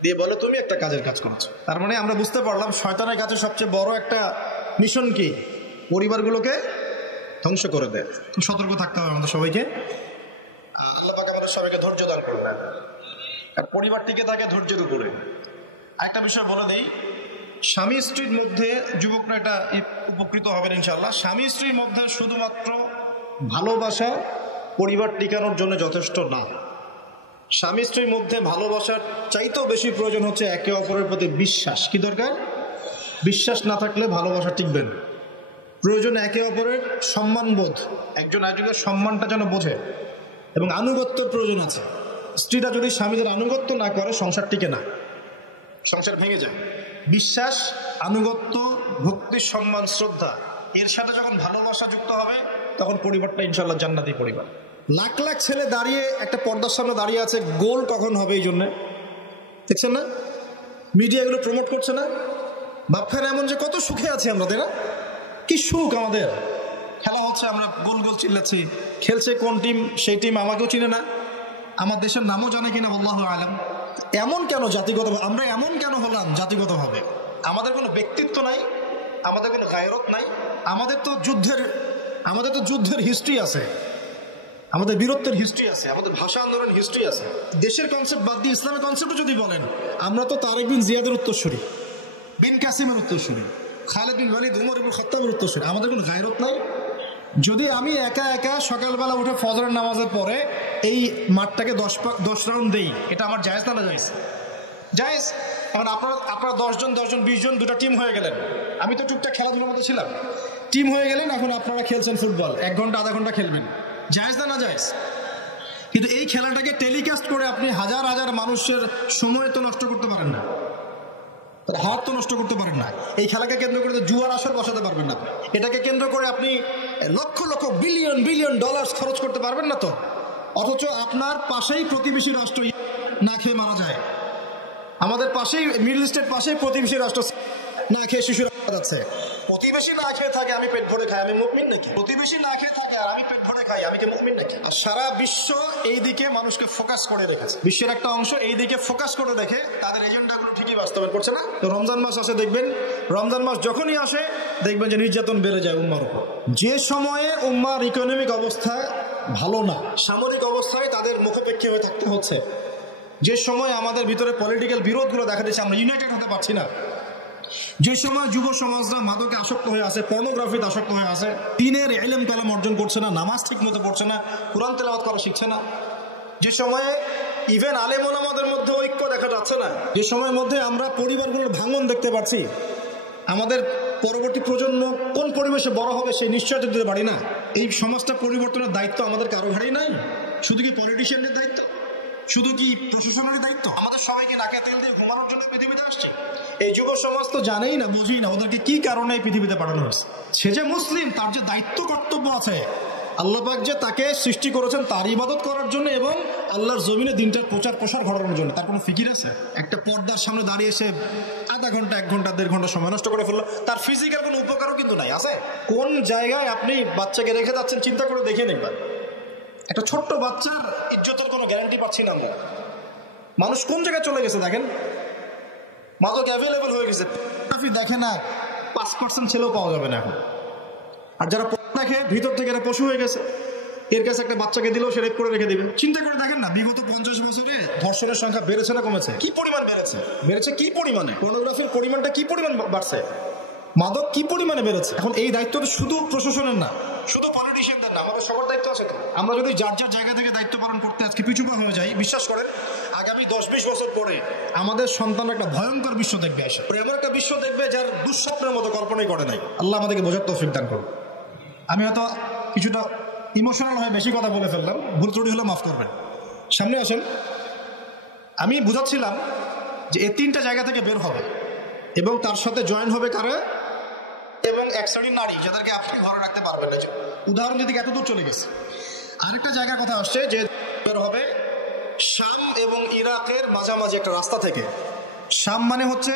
দিয়ে বলে তুমি একটা কাজের কাজ করেছো। তার মানে আমরা বুঝতে পারলাম শয়তানের কাছে সবচেয়ে বড় একটা মিশন কি? পরিবারগুলোকে ধ্বংস করে দেয়। খুব সতর্ক থাকতে হবে আমাদের সবাইকে। আল্লাহ পাক আমাদের সবাইকে ধৈর্য দান করবেন। আর পরিবার টিকে থাকে ধৈর্যের উপরে। আরেকটা বিষয় বলে দেই, স্বামী স্ত্রীর মধ্যে, যুবকরা এটা উপকৃত হবেন ইনশাআল্লাহ, স্বামী স্ত্রীর মধ্যে শুধুমাত্র ভালোবাসা পরিবার টিকানোর জন্য যথেষ্ট না। স্বামী স্ত্রীর মধ্যে ভালোবাসার চাইতেও বেশি প্রয়োজন হচ্ছে একে অপরের প্রতি বিশ্বাস। কি দরকার? বিশ্বাস না থাকলে ভালোবাসা টিকবে না। প্রয়োজন একে অপরের সম্মানবোধ, একজন আরেকজনের সম্মানটা যেন বোঝে, এবং আনুগত্যের প্রয়োজন আছে। স্ত্রীরা যদি স্বামীদের আনুগত্য না করে সংসার টিকে না, সংসার ভেঙে যায়। বিশ্বাস, আনুগত্য, ভক্তি, সম্মান, শ্রদ্ধা, এর সাথে যখন ভালোবাসা যুক্ত হবে তখন পরিবারটা ইনশাআল্লাহ জান্নাতি পরিবার। লাখ লাখ ছেলে দাঁড়িয়ে একটা পর্দার সামনে দাঁড়িয়ে আছে, গোল কখন হবে এই জন্য দেখছেন না? মিডিয়া এগুলো প্রমোট করছে না? বাপের এমন যে কত সুখে আছে আমরা, তাই না? কি সুখ আমাদের। খেলা হচ্ছে, আমরা গোল গোল চিল্লাচ্ছি, খেলছে কোন টিম, সেই টিম আমাকেও চিনে না, আমার দেশের নামও জানে কিনা আল্লাহু আলাম। এমন কেন জাতিগত, আমরা এমন কেন হলাম জাতিগতভাবে? আমাদের কোনো ব্যক্তিত্ব নাই, আমাদের কোনো গায়রত নাই। আমাদের তো যুদ্ধের হিস্ট্রি আছে, আমাদের বীরত্বের হিস্ট্রি আছে, আমাদের ভাষা আন্দোলন হিস্ট্রি আছে। দেশের কনসেপ্ট বাদ দিয়ে ইসলামের কনসেপ্টও যদি বলেন, আমরা তো তারেক বিন জিয়াদের উত্তরসূরি, বিন কাসিমের উত্তরসূরি, খালেদ বিন ওয়ালিদ, উমর ইবনে খাত্তাবের উত্তরসূরি। আমাদের কোনো গায়রত নাই। যদি আমি একা একা সকালবেলা উঠে ফজরের নামাজের পরে এই মাঠটাকে 10 রাউন্ড দেই, এটা আমার জায়েজ না জায়েজ? জায়েজ। এখন আপনারা 10 জন 20 জন দুটা টিম হয়ে গেলেন, আমি তো টুকটাক খেলাধুলার মধ্যে ছিলাম, টিম হয়ে গেলেন, এখন আপনারা খেলছেন ফুটবল, 1 ঘন্টা আধা ঘন্টা খেলবেন, জায়েজ না জায়েজ? কিন্তু এই খেলাটাকে টেলিকাস্ট করে আপনি হাজার হাজার মানুষের সময় তো নষ্ট করতে পারেন না, তার হাত তো নষ্ট করতে পারেন না। এই খেলাকে কেন্দ্র করে জুয়ার আসর বসাতে পারবেন না, এটাকে কেন্দ্র করে আপনি lakh lakh billion billion dollar খরচ করতে পারবেন না তো। অথচ আপনার পাশেই প্রতিবেশী রাষ্ট্র না খেয়ে মারা যায়, আমাদের পাশেই মিডল ইস্টের পাশেই প্রতিবেশী রাষ্ট্র না খেয়ে শিশুরা যাচ্ছে। প্রতিবেশী না খেয়ে থাকে, আমি পেট ভরে খাই, আমি মুমিন নাকি? প্রতিবেশী না খেয়ে থাকে আর আমি পেট ভরে খাই, আমি কি মুমিন নাকি? আর সারা বিশ্ব এই দিকে মানুষকে ফোকাস করে রেখেছে, বিশ্বের একটা অংশ এই দিকে ফোকাস করে রেখে তাদের এজেন্ডাগুলো ঠিকই বাস্তবায়ন করছে না। তো রমজান মাস আসে, দেখবেন রমজান মাস যখনই আসে দেখবেন যে নির্যাতন বেড়ে যায় উম্মার উপর। যে সময়ে উম্মার ইকোনমিক অবস্থা ভালো না, সামরিক অবস্থায় তাদের মুখাপেক্ষী হয়ে থাকতে হচ্ছে, যে সময় আমাদের ভিতরে পলিটিক্যাল বিরোধগুলো দেখা দিচ্ছে, আমরা ইউনাইটেড হতে পারছি না, যে সময় যুব সমাজরা মাদকে আসক্ত হয়ে আছে, পর্নোগ্রাফিতে আসক্ত হয়ে আছে, দ্বীনের ইলম কালাম অর্জন করছে না, নামাজ ঠিক মতো পড়ছে না, কুরআন তেলাওয়াত করা শিখছে না, যে সময়ে ইভেন আলেম ওলামাদের মধ্যে ঐক্য দেখা যাচ্ছে না, যে সময়ের মধ্যে আমরা পরিবারগুলোর ভাঙন দেখতে পাচ্ছি, আমাদের পরবর্তী প্রজন্ম কোন পরিবেশে বড় হবে সেই নিশ্চয়তা দিতে পারি না। এই সমাজটা পরিবর্তনের দায়িত্ব আমাদের কারো ঘাড়েই নাই। শুধু কি পলিটিশিয়ানদের দায়িত্ব? শুধু কি প্রশাসনের দায়িত্ব? আমাদের সবাইকে নাকে তেল দিয়ে ঘুমানোর জন্য পৃথিবীতে আসছে? এই যুব সমাজ তো জানেই না, বুঝেই না ওদেরকে কি কারণে এই পৃথিবীতে পাঠানো হয়েছে। সে যে মুসলিম, তার যে দায়িত্ব কর্তব্য আছে, আল্লাহ পাক যে তাকে সৃষ্টি করেছেন তার ইবাদত করার জন্য এবং আল্লাহর জমিনে দিনটার প্রচার প্রসার ঘটানোর জন্য, তার কোনো ফিকির আছে? একটা পর্দার সামনে দাঁড়িয়ে এসে আধা ঘন্টা 1 ঘন্টা 1.5 ঘন্টা সময় নষ্ট করে ফেললো, তার ফিজিক্যাল কোনো উপকারও কিন্তু নাই। আছে? কোন জায়গায় আপনি বাচ্চাকে রেখে যাচ্ছেন চিন্তা করে দেখে দেখবেন। একটা ছোট্ট বাচ্চার ইজ্জতের কোনো গ্যারান্টি পাচ্ছি না আমরা। মানুষ কোন জায়গায় চলে গেছে দেখেন, মাদক অ্যাভেলেবল হয়ে গেছে, দেখে না 5% ছেলেও পাওয়া যাবে না এখন। আর যারা দেখে ভিতর থেকে এরা পশু হয়ে গেছে, এর কাছে একটা বাচ্চাকে দিলেও সে রেপ করে রেখে দিবে। চিন্তা করে দেখেন না, বিগত 50 বছরে ধর্ষণের সংখ্যা বেড়েছে না কমেছে? কি পরিমাণ বেড়েছে কি পরিমাণে? পর্নোগ্রাফির পরিমাণটা কি পরিমাণ বাড়ছে? মাদক কি পরিমাণে বেড়েছে? এখন এই দায়িত্বটা শুধু প্রশাসনের না, শুধু পলিটিশিয়ানদের না, আমাদের সবার দায়িত্ব আছে। আমরা যদি যার যার জায়গা থেকে দায়িত্ব পালন করতে আজকে পিছুপা হয়ে যাই, বিশ্বাস করেন আগামী 10-20 বছর পরে আমাদের সন্তান একটা ভয়ঙ্কর বিশ্ব দেখবে, এসে এমন একটা বিশ্ব দেখবে যার দুঃস্বপ্নের মতো কল্পনাই করে নাই। আল্লাহ আমাদেরকে বোঝার তৌফিক দান করুন। আমি হয়তো কিছুটা ইমোশনাল হয়ে বেশি কথা বলে ফেললাম, ভুল ত্রুটি হলে মাফ করবেন। সামনে আসেন, আমি বুঝাচ্ছিলাম যে এই 3টা জায়গা থেকে বের হবে এবং তার সাথে জয়েন হবে কারা, এবং এক শ্রেণীর নারী যাদেরকে আপনি ঘরে রাখতে পারবেন না। উদাহরণ যদি এত দূর চলে গেছে, আরেকটা জায়গার কথা আসছে যে বের হবে শাম এবং ইরাকের মাঝামাঝি একটা রাস্তা থেকে। শাম মানে হচ্ছে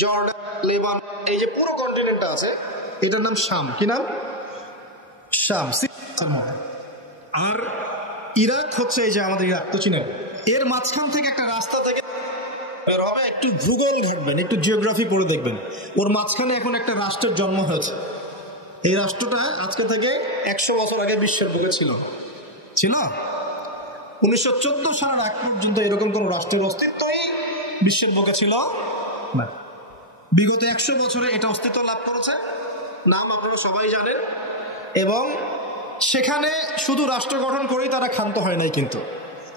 জর্ডান, লেবানন, এই যে পুরো কন্টিনেন্টটা আছে এটার নাম শাম। কি নাম? শাম। আর ইরাক হচ্ছে এই যে আমাদের ইরাক তো চিনেন, এর মাঝখান থেকে একটা রাস্তা থেকে বের হবে। একটু ভূগোল ঘাটবেন, একটু জিওগ্রাফি পড়ে দেখবেন, ওর মাঝখানে এখন একটা রাষ্ট্রের জন্ম হয়েছে। এই রাষ্ট্রটা আজকে থেকে 100 বছর আগে বিশ্বের বুকে ছিল। 1914 সালের আগ পর্যন্ত এরকম কোন রাষ্ট্রের অস্তিত্বই বিশ্বের বুকে ছিল না। বিগত 100 বছরে এটা অস্তিত্ব লাভ করেছে, নাম আপনারা সবাই জানেন। এবং সেখানে শুধু রাষ্ট্র গঠন করেই তারা ক্ষান্ত হয় নাই, কিন্তু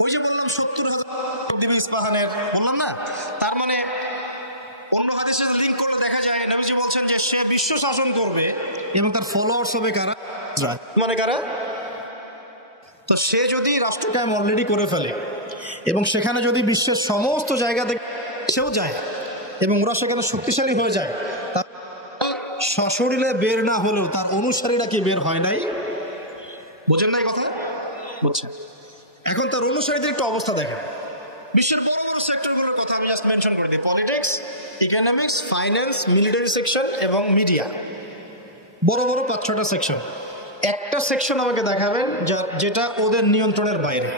ওই যে বললাম 70,000 দিবে ইস্পাহানের, বললাম না? তার মানে অন্য হাদিসের সাথে লিংক করলে দেখা যায় নবীজি বলছেন যে সে বিশ্ব শাসন করবে এবং তার ফলোয়ার্স হবে কারা? মানে কারা? তো সে যদি রাষ্ট্র কায়েম অলরেডি করে ফেলে এবং সেখানে যদি বিশ্বের সমস্ত জায়গা থেকে সেও যায় এবং ওরা সেখানে শক্তিশালী হয়ে যায়, তার সশরীরে বের না হলেও তার অনুসারীরা কি বের হয় নাই? বোঝেন নাই কথা? বুঝছেন? এখন তার অনুসারীদের একটু অবস্থা দেখেন। বিশ্বের বড় বড় সেক্টরগুলোর কথা আমি জাস্ট মেনশন করে দিই: politics, economics, finance, military section এবং মিডিয়া। বড় বড় 5-6টা সেকশন। একটা সেকশন আমাকে দেখাবেন যেটা ওদের নিয়ন্ত্রণের বাইরে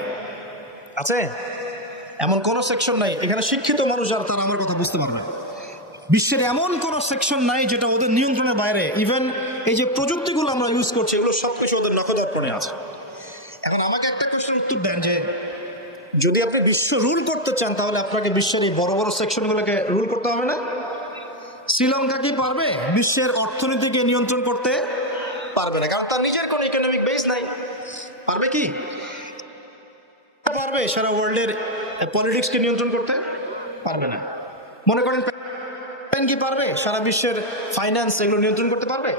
আছে? এমন কোন সেকশন নাই। এখানে শিক্ষিত মানুষ যারা তারা আমার কথা বুঝতে পারবে। বিশ্বের এমন কোন সেকশন নাই যেটা ওদের নিয়ন্ত্রণের বাইরে। ইভেন এই যে প্রযুক্তিগুলো আমরা ইউজ করছি এগুলো সবকিছু ওদের নখদর্পণে আছে। এখন আমাকে একটা কোশ্চেন উত্তর দেন যে যদি আপনি বিশ্ব রুল করতে চান তাহলে আপনাকে বিশ্বের এই বড় বড় সেকশনগুলোকে রুল করতে হবে না? শ্রীলঙ্কা কি পারবে বিশ্বের অর্থনীতিকে নিয়ন্ত্রণ করতে? পারবে না, কারণ তার নিজের কোনো ইকোনমিক বেস নাই। পারবে কি? পারবে সারা ওয়ার্ল্ডের পলিটিক্সকে নিয়ন্ত্রণ করতে? পারবে না। মনে করেন কি পারবে সারা বিশ্বের ফাইন্যান্স এগুলো নিয়ন্ত্রণ করতে পারবে?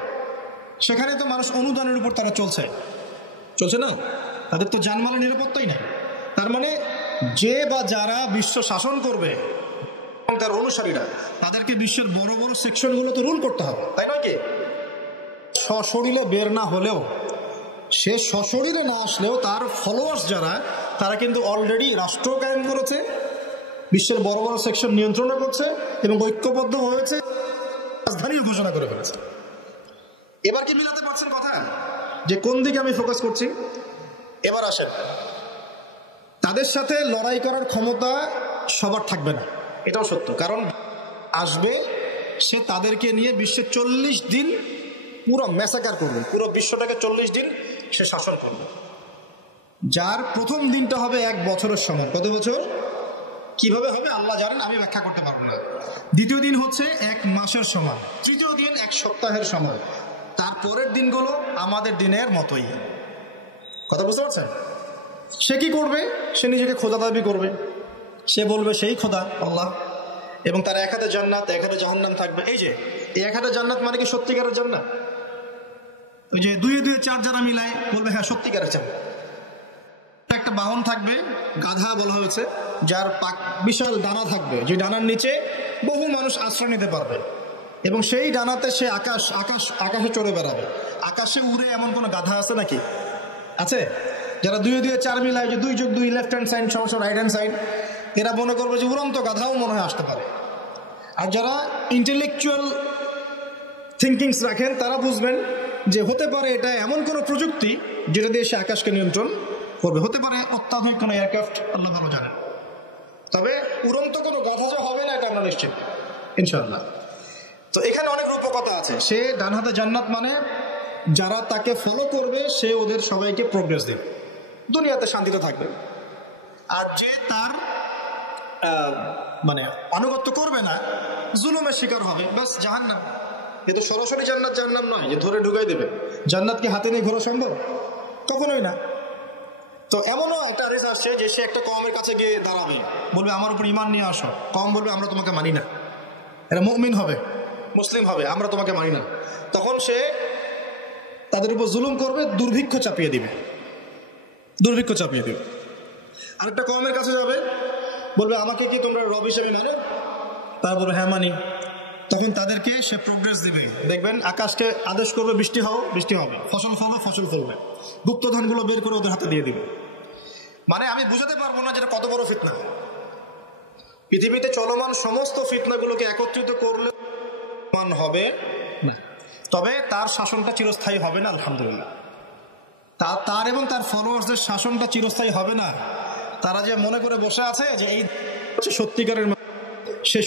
সেখানে তো মানুষ অনুদানের উপর তারা চলছে না, তাদের তো জানমালের নিরাপত্তাই নাই। তার মানে যে বা যারা বিশ্ব শাসন করবে তার অনুসারীরা তাদেরকে বিশ্বের বড় বড় সেকশনগুলো তো রুল করতে হবে, তাই নয় কি? সশরীরে বের না হলেও, সে সশরীরে না আসলেও তার ফলোয়ার্স যারা তারা কিন্তু অলরেডি রাষ্ট্র কায়েম করেছে, বিশ্বের বড় বড় সেকশন নিয়ন্ত্রণ করছে এবং ঐক্যবদ্ধ হয়েছে, রাজধানীও ঘোষণা করে ফেলেছে। এবার কি মিলাতে পারছেন কথা যে কোন দিকে আমি ফোকাস করছি? এবার আসেন, তাদের সাথে লড়াই করার ক্ষমতা সবার থাকবে না, এটাও সত্য। কারণ আসবে সে তাদেরকে নিয়ে বিশ্বে 40 দিন পুরো ম্যাসাকার করবে, পুরো বিশ্বটাকে 40 দিন সে শাসন করবে। যার প্রথম দিনটা হবে 1 বছরের সমান। কত বছর? কিভাবে হবে আল্লাহ জানেন, আমি ব্যাখ্যা করতে পারবো না। দ্বিতীয় দিন হচ্ছে 1 মাসের সমান, তৃতীয় দিন 1 সপ্তাহের সমান, তারপরের দিনগুলো আমাদের দিনের মতোই। কথা বুঝতে পারছেন? সে কি করবে? সে নিজেকে খোদা দাবি করবে, সে বলবে সেই খোদা আল্লাহ, এবং তার এক হাতে জান্নাত এক হাতে জাহান্নাম থাকবে। এই যে এই এক হাতে জান্নাত মানে কি সত্যিকারের জান্নাত? ওই যে 2 2 4 যারা মিলায় বলবে হ্যাঁ সত্যিকারের জান্নাত। একটা বাহন থাকবে, গাধা বলা হয়েছে, যার বিশাল ডানা থাকবে, যে ডানার নিচে বহু মানুষ আশ্রয় নিতে পারবে, এবং সেই ডানাতে সে আকাশে চড়ে বেড়াবে। আকাশে উড়ে এমন কোন গাধা আছে নাকি? আছে? যারা 2 2 4 মিলায়, যে 2 যোগ 2 লেফট হ্যান্ড সাইড সমস্যা রাইট হ্যান্ড সাইড, এরা মনে করবে যে উড়ন্ত গাধাও মনে হয় আসতে পারে। আর যারা ইন্টেলেকচুয়াল থিঙ্কিংস রাখেন তারা বুঝবেন যে হতে পারে এটা এমন কোনো প্রযুক্তি যেটা দিয়ে সে আকাশকে নিয়ন্ত্রণ করবে। হতে পারে অত্যাধুনিক কোনো এয়ারক্রাফট, আল্লাহ ভালো জানেন। তবে উড়ন্ত কোনো গাধা যে হবে না এটা আমরা নিশ্চিত ইনশাআল্লাহ। তো এখানে অনেক রূপকথা আছে। সে ডান হাতে জান্নাত মানে যারা তাকে ফলো করবে সে ওদের সবাইকে প্রোগ্রেস দেবে, দুনিয়াতে শান্তিতে থাকবে। আর যে তার মানে আনুগত্য করবে না, জুলুমের শিকার হবে, বাস জাহান্নাম। এ তো সরাসরি জান্নাত জাহান্নাম নয় যে ধরে ঢুকাই দেবে। জান্নাতকে হাতে নিয়ে ঘোরা সম্ভব? কখনোই না। তো এমনও একটা হাদিস আসছে যে সে একটা কওমের কাছে গিয়ে দাঁড়াবে, বলবে আমার উপর ঈমান নিয়ে আসো। কওম বলবে আমরা তোমাকে মানি না, এরা মুমিন হবে, মুসলিম হবে, আমরা তোমাকে মানি না। তখন সে তাদের উপর জুলুম করবে, দুর্ভিক্ষ চাপিয়ে দিবে। আরেকটা কওমের কাছে যাবে, বলবে আমাকে কি তোমরা রব হিসেবে মানো? তারা বলবে হ্যাঁ মানি। তখন তাদেরকে সে প্রোগ্রেস দিবে। দেখবেন আকাশকে আদেশ করবে বৃষ্টি হও, বৃষ্টি হবে, ফসল ফলো, ফসল ফলবে, গুপ্তধনগুলো বের করে ওদের হাতে দিয়ে দিবে। মানে আমি বুঝাতে পারবো না যেটা কত বড় ফিতনা। পৃথিবীতে চলমান সমস্ত ফিতনাগুলোকে একত্রিত করলে হবে না, তবে তার শাসনটা চিরস্থায়ী হবে না। আলহামদুলিল্লাহ, তার এবং তার ফলোয়ার্সদের শাসনটা চিরস্থায়ী হবে না। তারা যে মনে করে বসে আছে যে এই সত্যিকারের, সে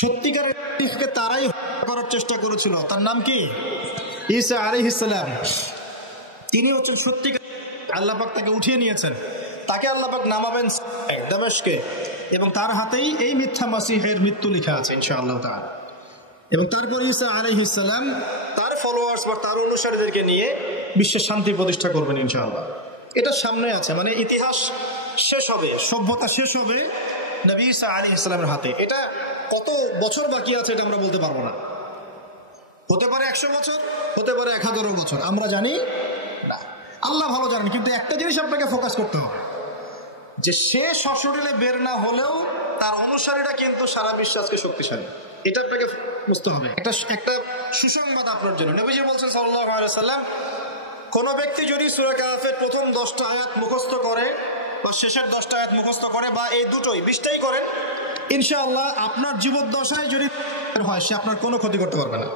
সত্যিকারের তারাই করার চেষ্টা করেছিল। তার নাম কি? ঈসা আলাইহিস সালাম। তিনি হচ্ছেন সত্যিকার। আল্লাহ পাক তাকে উঠিয়ে নিয়েছেন, তাকে আল্লাহ পাক নামাবেন দামেস্কে, এবং তার হাতেই এই মিথ্যা মাসিহের মৃত্যু লেখা আছে ইনশাআল্লাহ তাআলা। এবং তারপর ঈসা আলাইহিস সালাম তার ফলোয়ার্স বা তার অনুসারীদেরকে নিয়ে বিশ্বের শান্তি প্রতিষ্ঠা করবেন ইনশাআল্লাহ। এটা সামনে আছে, মানে ইতিহাস শেষ হবে, সভ্যতা শেষ হবে নবী ঈসা আলাইহিস সালামের হাতে। এটা কত বছর বাকি আছে এটা আমরা বলতে পারবো না। হতে পারে 100 বছর, হতে পারে 1000 বছর, আমরা জানি না, আল্লাহ ভালো জানেন। কিন্তু একটা জিনিস আপনাকে ফোকাস করতে হবে, যে সে সশরীরে বের না হলেও তার অনুসারীরা কিন্তু সারা বিশ্বে আজকে শক্তিশালী। এটা আপনাকে বুঝতে হবে। একটা সুসংবাদ আপনার জন্য। নবীজি বলছেন সাল্লাল্লাহু আলাইহি ওয়াসাল্লাম, কোন ব্যক্তি যদি সূরা কাহফের প্রথম 10টা আয়াত মুখস্থ করে বা শেষের 10টা আয়াত মুখস্থ করে, বা এই দুটোই 20টাই করেন, ইনশাআল্লাহ আপনার জীবদ্দশায় যদি হয় সে আপনার কোনো ক্ষতি করতে পারবে না।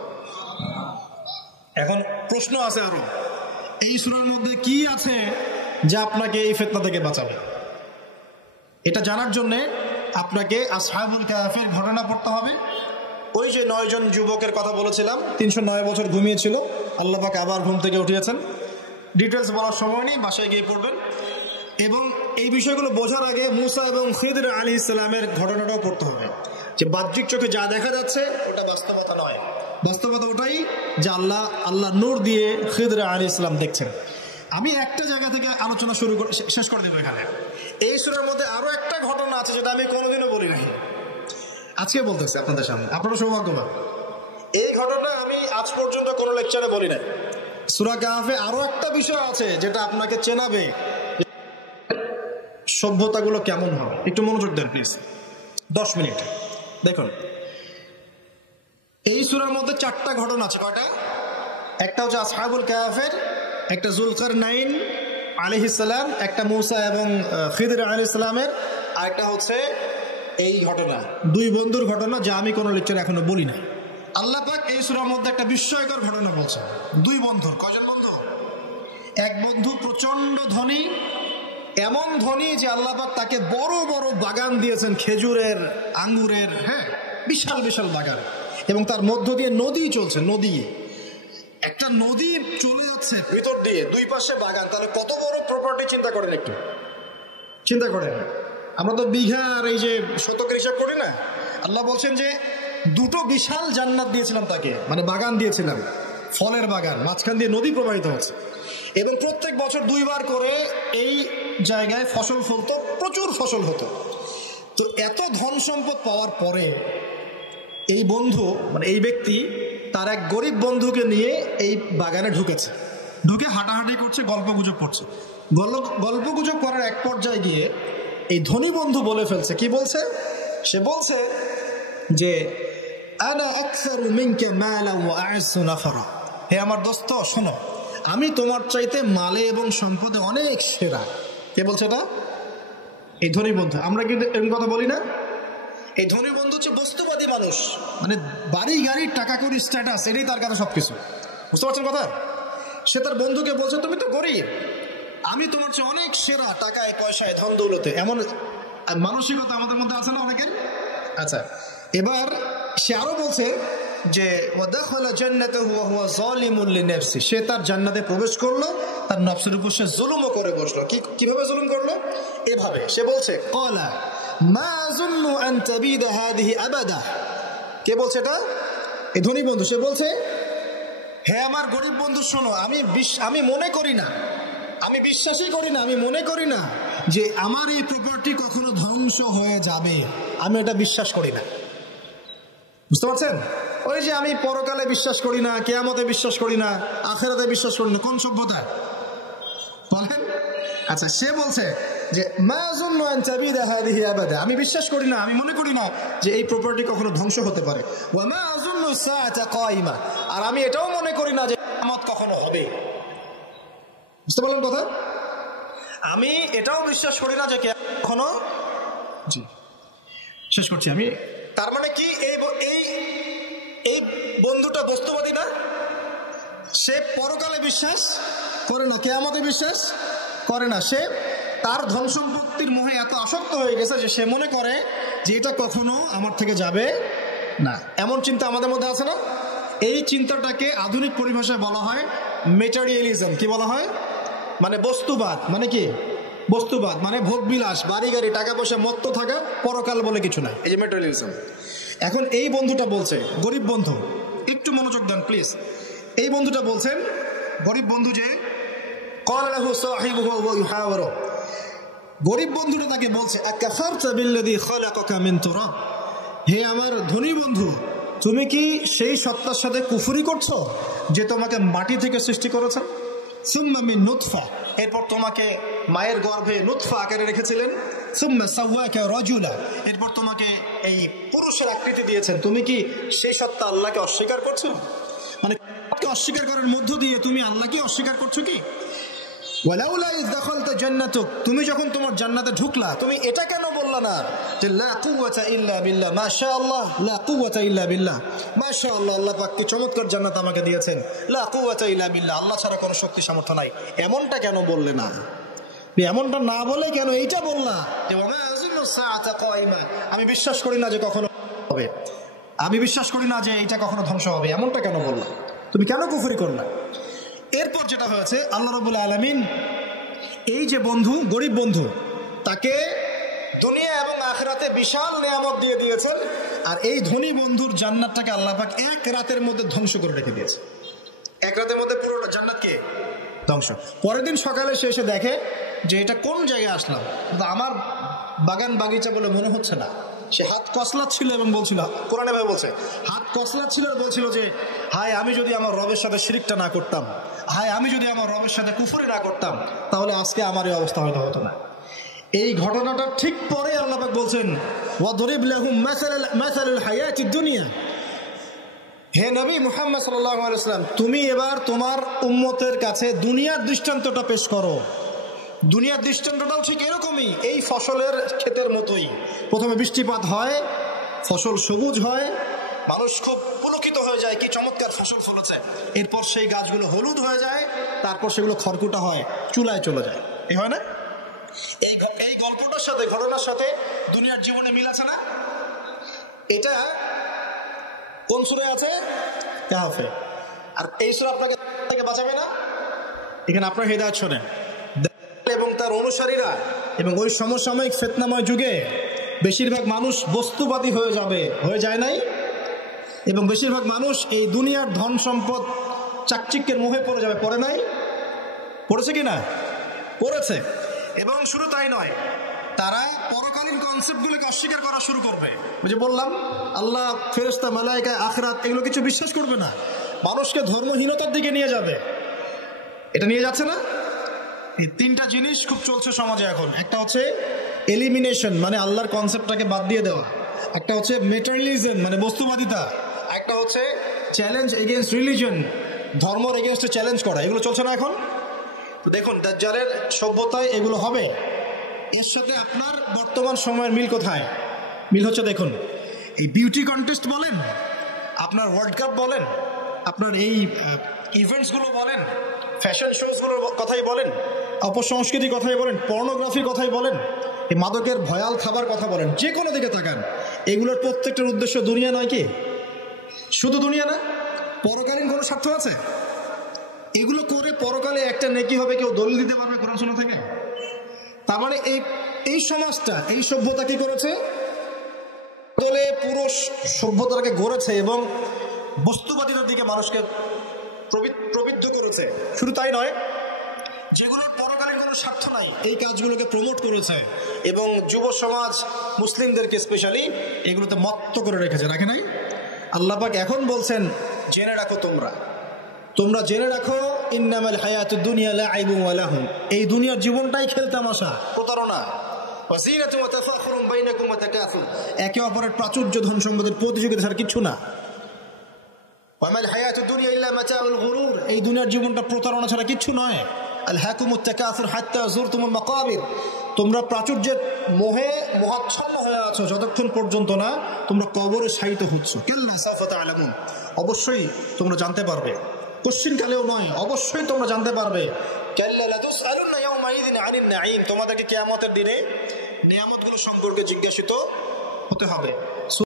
এখন প্রশ্ন আছে আরো, এই সূরার মধ্যে কি আছে যা আপনাকে এই ফিতনা থেকে বাঁচাবে? এটা জানার জন্য আপনাকে আসহাবুল কাহফের ঘটনা পড়তে হবে। ওই যে 9 জন যুবকের কথা বলেছিলাম, 309 বছর ঘুমিয়েছিল, আল্লাহ পাক আবার ঘুম থেকে উঠিয়েছেন। ডিটেলস বলার সময় নেই, বাসায় গিয়ে পড়বেন। এবং এই বিষয়গুলো বোঝার আগে মুসা এবং খিদর আলাইহিস সালামের ঘটনাটাও পড়তে হবে, যে বাহ্যিক চোখে যা দেখা যাচ্ছে ওটা বাস্তবতা নয়। বাস্তবতা ওটাই যে আল্লাহ নূর দিয়ে খিদর আলাইহিস সালাম দেখছেন। আমি একটা জায়গা থেকে আলোচনা শেষ করে দেবো এখানে। এই সূরার মধ্যে আরো একটা ঘটনা আছে যেটা আমি কোনোদিনও বলি নাই, আজকে বলতেছি আপনাদের সামনে। আপনারা সৌভাগ্যবান, এই ঘটনা আমি আজ পর্যন্ত কোনো লেকচারে বলি নাই। সূরা কাহফে আরো একটা বিষয় আছে যেটা আপনাকে চেনাবে সভ্যতাগুলো কেমন হবে। একটু মনোযোগ দেন প্লিজ, 10 মিনিট দেখুন। এই সূরার মধ্যে 4টা ঘটনা আছে। কয়টা? একটা হচ্ছে আসহাবুল কাহফের, একটা যুলকারনাইন আলাইহিস সালাম, একটা মুসা এবং খিদর আলাইহিস সালামের, আর একটা হচ্ছে এই ঘটনা, 2 বন্ধুর ঘটনা, যা আমি কোনো লেকচারে এখনো বলি না। আল্লাহ পাক এই সূরার মধ্যে একটা বিস্ময়কর ঘটনা বলছেন। 2 বন্ধুর। কয়জন বন্ধু? এক বন্ধু প্রচন্ড ধনী, এমন ধনী যে আল্লাহ পাক তাকে বড় বড় বাগান দিয়েছেন, খেজুরের, আঙ্গুরের, হ্যাঁ, বিশাল বিশাল বাগান, এবং তার মধ্য দিয়ে নদী চলছে। নদী, একটা নদী চলে যাচ্ছে ভিতর দিয়ে, 2 পাশে বাগান। তাহলে কত বড় প্রপার্টি চিন্তা করেন, একটু চিন্তা করেন। আমরা তো বিঘা আর এই যে শতকের হিসাব করি না। আল্লাহ বলছেন যে 2টো বিশাল জান্নাত দিয়েছিলাম তাকে, মানে বাগান দিয়েছিলাম, ফলের বাগান, মাঝখান দিয়ে নদী প্রবাহিত হচ্ছে, এবং প্রত্যেক বছর 2 বার করে এই জায়গায় ফসল ফলতো, প্রচুর ফসল হতো। তো এত ধন সম্পদ পাওয়ার পরে এই বন্ধু, মানে এই ব্যক্তি, তার এক গরিব বন্ধুকে নিয়ে এই বাগানে ঢুকেছে। ঢুকে হাঁটাহাঁটি করছে, গল্পগুজব করছে। গল্পগুজব করার এক পর্যায়ে গিয়ে এই ধনী বন্ধু বলে ফেলছে। কি বলছে? সে বলছে যে আনা আকসারু মিনকা মালা ওয়া আ'আসু নাফারা। হে আমার দোস্ত, শোনো, আমি তোমার চাইতে মালে এবং সম্পদে অনেক সেরা। কে বলছে এটা? এই ধনী বন্ধু। আমরা কিন্তু এরকম কথা বলি না। এই ধনী বন্ধু হচ্ছে বস্তুবাদী মানুষ, মানে বাড়ি গাড়ি, টাকা কড়ি, স্ট্যাটাস, এটাই তার কাছে সবকিছু। বুঝতে পারছেন কথা? সে তার বন্ধুকে বলছে, তুমি তো গরিব, আমি তোমার চেয়ে অনেক সেরা টাকায়, পয়সায়, ধন দৌলতে। এমন মানসিকতা আমাদের মধ্যে আছে না অনেকের? আচ্ছা, এবার সে আরো বলছে যে সে তার জান্নাতে প্রবেশ করলো, তার নফসের উপর সে জুলুমও করে বসলো। কিভাবে জুলুম করলো? এভাবে সে বলছে, ক্বালা মা আযুন্নু আন তাবিদা হাযিহি আবাদা। কে বলছে এটা? এই ধনী বন্ধু। সে বলছে, হে আমার গরিব বন্ধু, শোনো, আমি মনে করি না, আমি বিশ্বাসই করি না, আমি মনে করি না যে আমার এই প্রপার্টি কখনো ধ্বংস হয়ে যাবে। আমি এটা বিশ্বাস করি না। বুঝতে পারছেন? ওই যে আমি পরকালে বিশ্বাস করি না, কিয়ামতে বিশ্বাস করি না, আখিরাতে বিশ্বাস করি না। কোন সভ্যতা বলেন? আচ্ছা, সে বলছে যে মা আযুন্নু আন তাবিদা হাযিহি আবাদা, আমি বিশ্বাস করি না, আমি মনে করি না যে এই প্রপার্টি কখনো ধ্বংস হতে পারে। ওয়া মা আযুন্নু সাআতা কায়িমা, আর আমি এটাও মনে করি না যে কিয়ামত কখনো হবে। বুঝতে পারলেন কথা? আমি এটাও বিশ্বাস করি না যে কখনো। জি, শেষ করছি আমি। তার মানে কি, এই বন্ধুটা বস্তুবাদী না? সে পরকালে বিশ্বাস করে না, কিয়ামতে বিশ্বাস করে না। সে তার ধন সম্পত্তির মোহে এত আসক্ত হয়ে গেছে যে সে মনে করে যে এটা কখনো আমার থেকে যাবে না। এমন চিন্তা আমাদের মধ্যে আছে না? এই চিন্তাটাকে আধুনিক পরিভাষায় বলা হয় মেটারিয়ালিজম। কি বলা হয়? মানে বস্তুবাদ। মানে কি? বস্তুবাদ মানে ভোগবিলাস, বাড়ি গাড়ি, টাকা পয়সা, মত্ত থাকা, পরকাল বলে কিছু না। এই যে মেটারিয়ালিজম। এখন এই বন্ধুটা বলছে, গরিব বন্ধু, একটু মনোযোগ দেন প্লিজ। এই বন্ধুটা বলছেন, গরিব বন্ধু, যে ক্বালা লাহু সাহিবুহু ওয়া ইউহাওয়ারু, গরিব বন্ধুটা তাকে বলছে, আকাফারতা বিল্লাযী খালাকাকা মিন তুরাব। হে আমার ধনী বন্ধু, তুমি কি সেই সত্তার সাথে কুফরি করছো যে তোমাকে মাটি থেকে সৃষ্টি করেছে? সুম্মা মিন নুতফা, এরপর তোমাকে মায়ের গর্ভে নুতফা আকারে রেখেছিলেন। সুম্মা সাওয়াকা রাজুলা, এরপর তোমাকে এই পুরুষের আকৃতি দিয়েছেন। তুমি কি সেই সত্তা আল্লাহকে অস্বীকার করছো? মানে অস্বীকার করার মধ্য দিয়ে তুমি আল্লাহকে অস্বীকার করছো কি? ওয়ালাউলা ইয দাখালতা জান্নাতুক, তুমি যখন তোমার জান্নাতে ঢুকলা তুমি এটা কেন বললা না যে লা কুওয়াতা ইল্লা বিল্লাহ, মাশাআল্লাহ, লা কুওয়াতা ইল্লা বিল্লাহ, মাশাআল্লাহ, আল্লাহ পাক কি চমৎকার জান্নাত আমাকে দিয়েছেন, লা কুওয়াতা ইল্লা বিল্লাহ, আল্লাহ ছাড়া কোনো শক্তি সামর্থ্য নাই, এমনটা কেন বললে না? এমনটা না বলে কেন এইটা বললা যে ওয়া মা আযুন্নু সাআতা কায়িমা, আমি বিশ্বাস করি না যে কখনো হবে, আমি বিশ্বাস করি না যে এটা কখনো ধ্বংস হবে, এমনটা কেন বললা? তুমি কেন কুফরি করলা? এরপর যেটা হয়েছে, আল্লাহ রাব্বুল আলামিন এই যে বন্ধু, গরিব বন্ধু, তাকে দুনিয়া এবং আখিরাতে বিশাল নিয়ামত দিয়ে দিয়েছেন, আর এই ধনী বন্ধুর জান্নাতটাকে আল্লাহ পাক এক রাতের মধ্যে ধ্বংস করে রেখে দিয়েছে। এক রাতের মধ্যে পুরো জান্নাতকে ধ্বংস। পরের দিন সকালে সে এসে দেখে যে এটা কোন জায়গায় আসলাম, আমার বাগান বাগিচা বলে মনে হচ্ছে না। সে হাত কসলাচ্ছিল এবং বলছিল, কোরআনে ভাবে বলছে, হাত কসলাচ্ছিল আর বলছিল যে হায় আমি যদি আমার রবের সাথে শিরকটা না করতাম, হায় আমি যদি আমার রবের সাথে কুফরি না করতাম, তাহলে আজকে আমার এই অবস্থা হয়তো হতো না। এই ঘটনাটা ঠিক পরে আল্লাহ পাক বলছেন ওয়াদরিব লাহুম মাসালুল হায়াতিদ দুনিয়া, হে নবী মুহাম্মদ সাল্লাল্লাহু আলাইহি ওয়াসাল্লাম, তুমি এবার তোমার উম্মতের কাছে দুনিয়ার দৃষ্টান্তটা পেশ করো। দুনিয়ার দৃষ্টান্তটাও ঠিক এরকমই, এই ফসলের ক্ষেতের মতোই। প্রথমে বৃষ্টিপাত হয়, ফসল সবুজ হয়, মানুষ খুব পুলকিত হয়ে যায়, কি চমৎকার ফসল ফলেছে। এরপর সেই গাছগুলো হলুদ হয়ে যায়, তারপর সেগুলো খড়কুটা হয়, চুলায় চলে যায়। এই হয় না? এই গল্পটার সাথে, ঘটনার সাথে দুনিয়ার জীবনে মিল আছে না? এটা কোন সূরায় আছে? কাহফে। আর এই সূরা আপনাকে বাঁচাবে না? এখানে আপনার হিদায়াত শোনেন। এবং তার অনুসারীরা এবং ওই সমসাময়িক ফিতনাময় যুগে বেশিরভাগ মানুষ বস্তুবাদী হয়ে যাবে, হয়ে যায় নাই? এবং বেশিরভাগ মানুষ এই দুনিয়ার ধন সম্পদ চাকচিক্যের মোহে পড়ে যাবে, পড়ে নাই? পড়েছে কি না? পড়েছে। এবং শুধু তাই নয়, তারা পরকালীন কনসেপ্টগুলোকে অস্বীকার করা শুরু করবে। ওই যে বললাম, আল্লাহ, ফেরেশতা, মালায়েকা, আখিরাত এগুলো কিছু বিশ্বাস করবে না, মানুষকে ধর্মহীনতার দিকে নিয়ে যাবে। এটা নিয়ে যাচ্ছে না? এই তিনটা জিনিস খুব চলছে সমাজে এখন। একটা হচ্ছে এলিমিনেশন, মানে আল্লাহর কনসেপ্টটাকে বাদ দিয়ে দেওয়া। একটা হচ্ছে মেটেরিয়ালিজম, মানে বস্তুবাদিতা। একটা হচ্ছে চ্যালেঞ্জ এগেইনস্ট রিলিজন, ধর্মের এগেইনস্টে চ্যালেঞ্জ করা। এগুলো চলছে না এখন? তো দেখুন, দাজ্জালের সভ্যতায় এগুলো হবে। এর সাথে আপনার বর্তমান সময়ের মিল কোথায়? মিল হচ্ছে, দেখুন, এই বিউটি কন্টেস্ট বলেন, আপনার ওয়ার্ল্ড কাপ বলেন, আপনার এই ইভেন্টসগুলো বলেন, ফ্যাশন শোজগুলোর কথাই বলেন, অপসংস্কৃতির কথাই বলেন, পর্নোগ্রাফির কথাই বলেন, এই মাদকের ভয়াল খাবার কথা বলেন, যে কোনো দিকে তাকান, এগুলোর প্রত্যেকটার উদ্দেশ্য দুনিয়া নয় কি? শুধু দুনিয়া না, পরকালীন কোনো স্বার্থ আছে? এগুলো করে পরকালে একটা নেকি হবে, কেউ দলিল দিতে পারবে কোরআন সুন্নাহ থেকে? তার মানে এই সমাজটা, এই সভ্যতা কি করেছে? দলে পুরো সভ্যতাকে গড়েছে এবং বস্তুবাদিতার দিকে মানুষকে প্রবৃদ্ধ করেছে। শুধু তাই নয়, যেগুলোর পরকালীন কোনো স্বার্থ নাই এই কাজগুলোকে প্রমোট করেছে এবং যুব সমাজ, মুসলিমদেরকে স্পেশালি এগুলোতে মত্ত করে রেখেছে, রাখে নাই? আল্লাহ পাক এখন বলছেন, জেনে রাখো, তোমরা জেনে রাখো, ইন্নামাল হায়াতুদ দুনিয়া লাইবুন ওয়া লাহু, এই দুনিয়ার জীবনটাই খেলতামাশা, প্রতারণা, ওয়াজিনাতুন ওয়া তাফাখুরুন বাইনাকুম ওয়া তাকাসুর, একে অপরের প্রাচুর্য, ধন সম্পদের প্রতিযোগিতা ছাড়া কিছু না। ওয়ামাল হায়াতুদ দুনিয়া ইল্লা মাতাউল গুরুর, এই দুনিয়ার জীবনটা প্রতারণা ছাড়া কিছু নয়। আলহাকুমুত তাকাসুর হাত্তা যুরতুমুল মাকাবির, তোমরা প্রাচুর্যের মোহে মোহাচ্ছন্ন হয়ে আছো যতক্ষণ পর্যন্ত না তোমরা কবরে শায়িত হচ্ছ। কাল্লা সাউফা তা'লামুন, অবশ্যই তোমরা জানতে পারবে, কোশ্চিন কালেও নয়, অবশ্যই তোমরা জানতে পারবে। কাল্লা লাতুসআলুনা ইয়াওমাইযিন আনিন নাঈম, তোমাদেরকে কিয়ামতের দিনে নিয়ামতগুলো সম্পর্কে জিজ্ঞাসিত হতে হবে।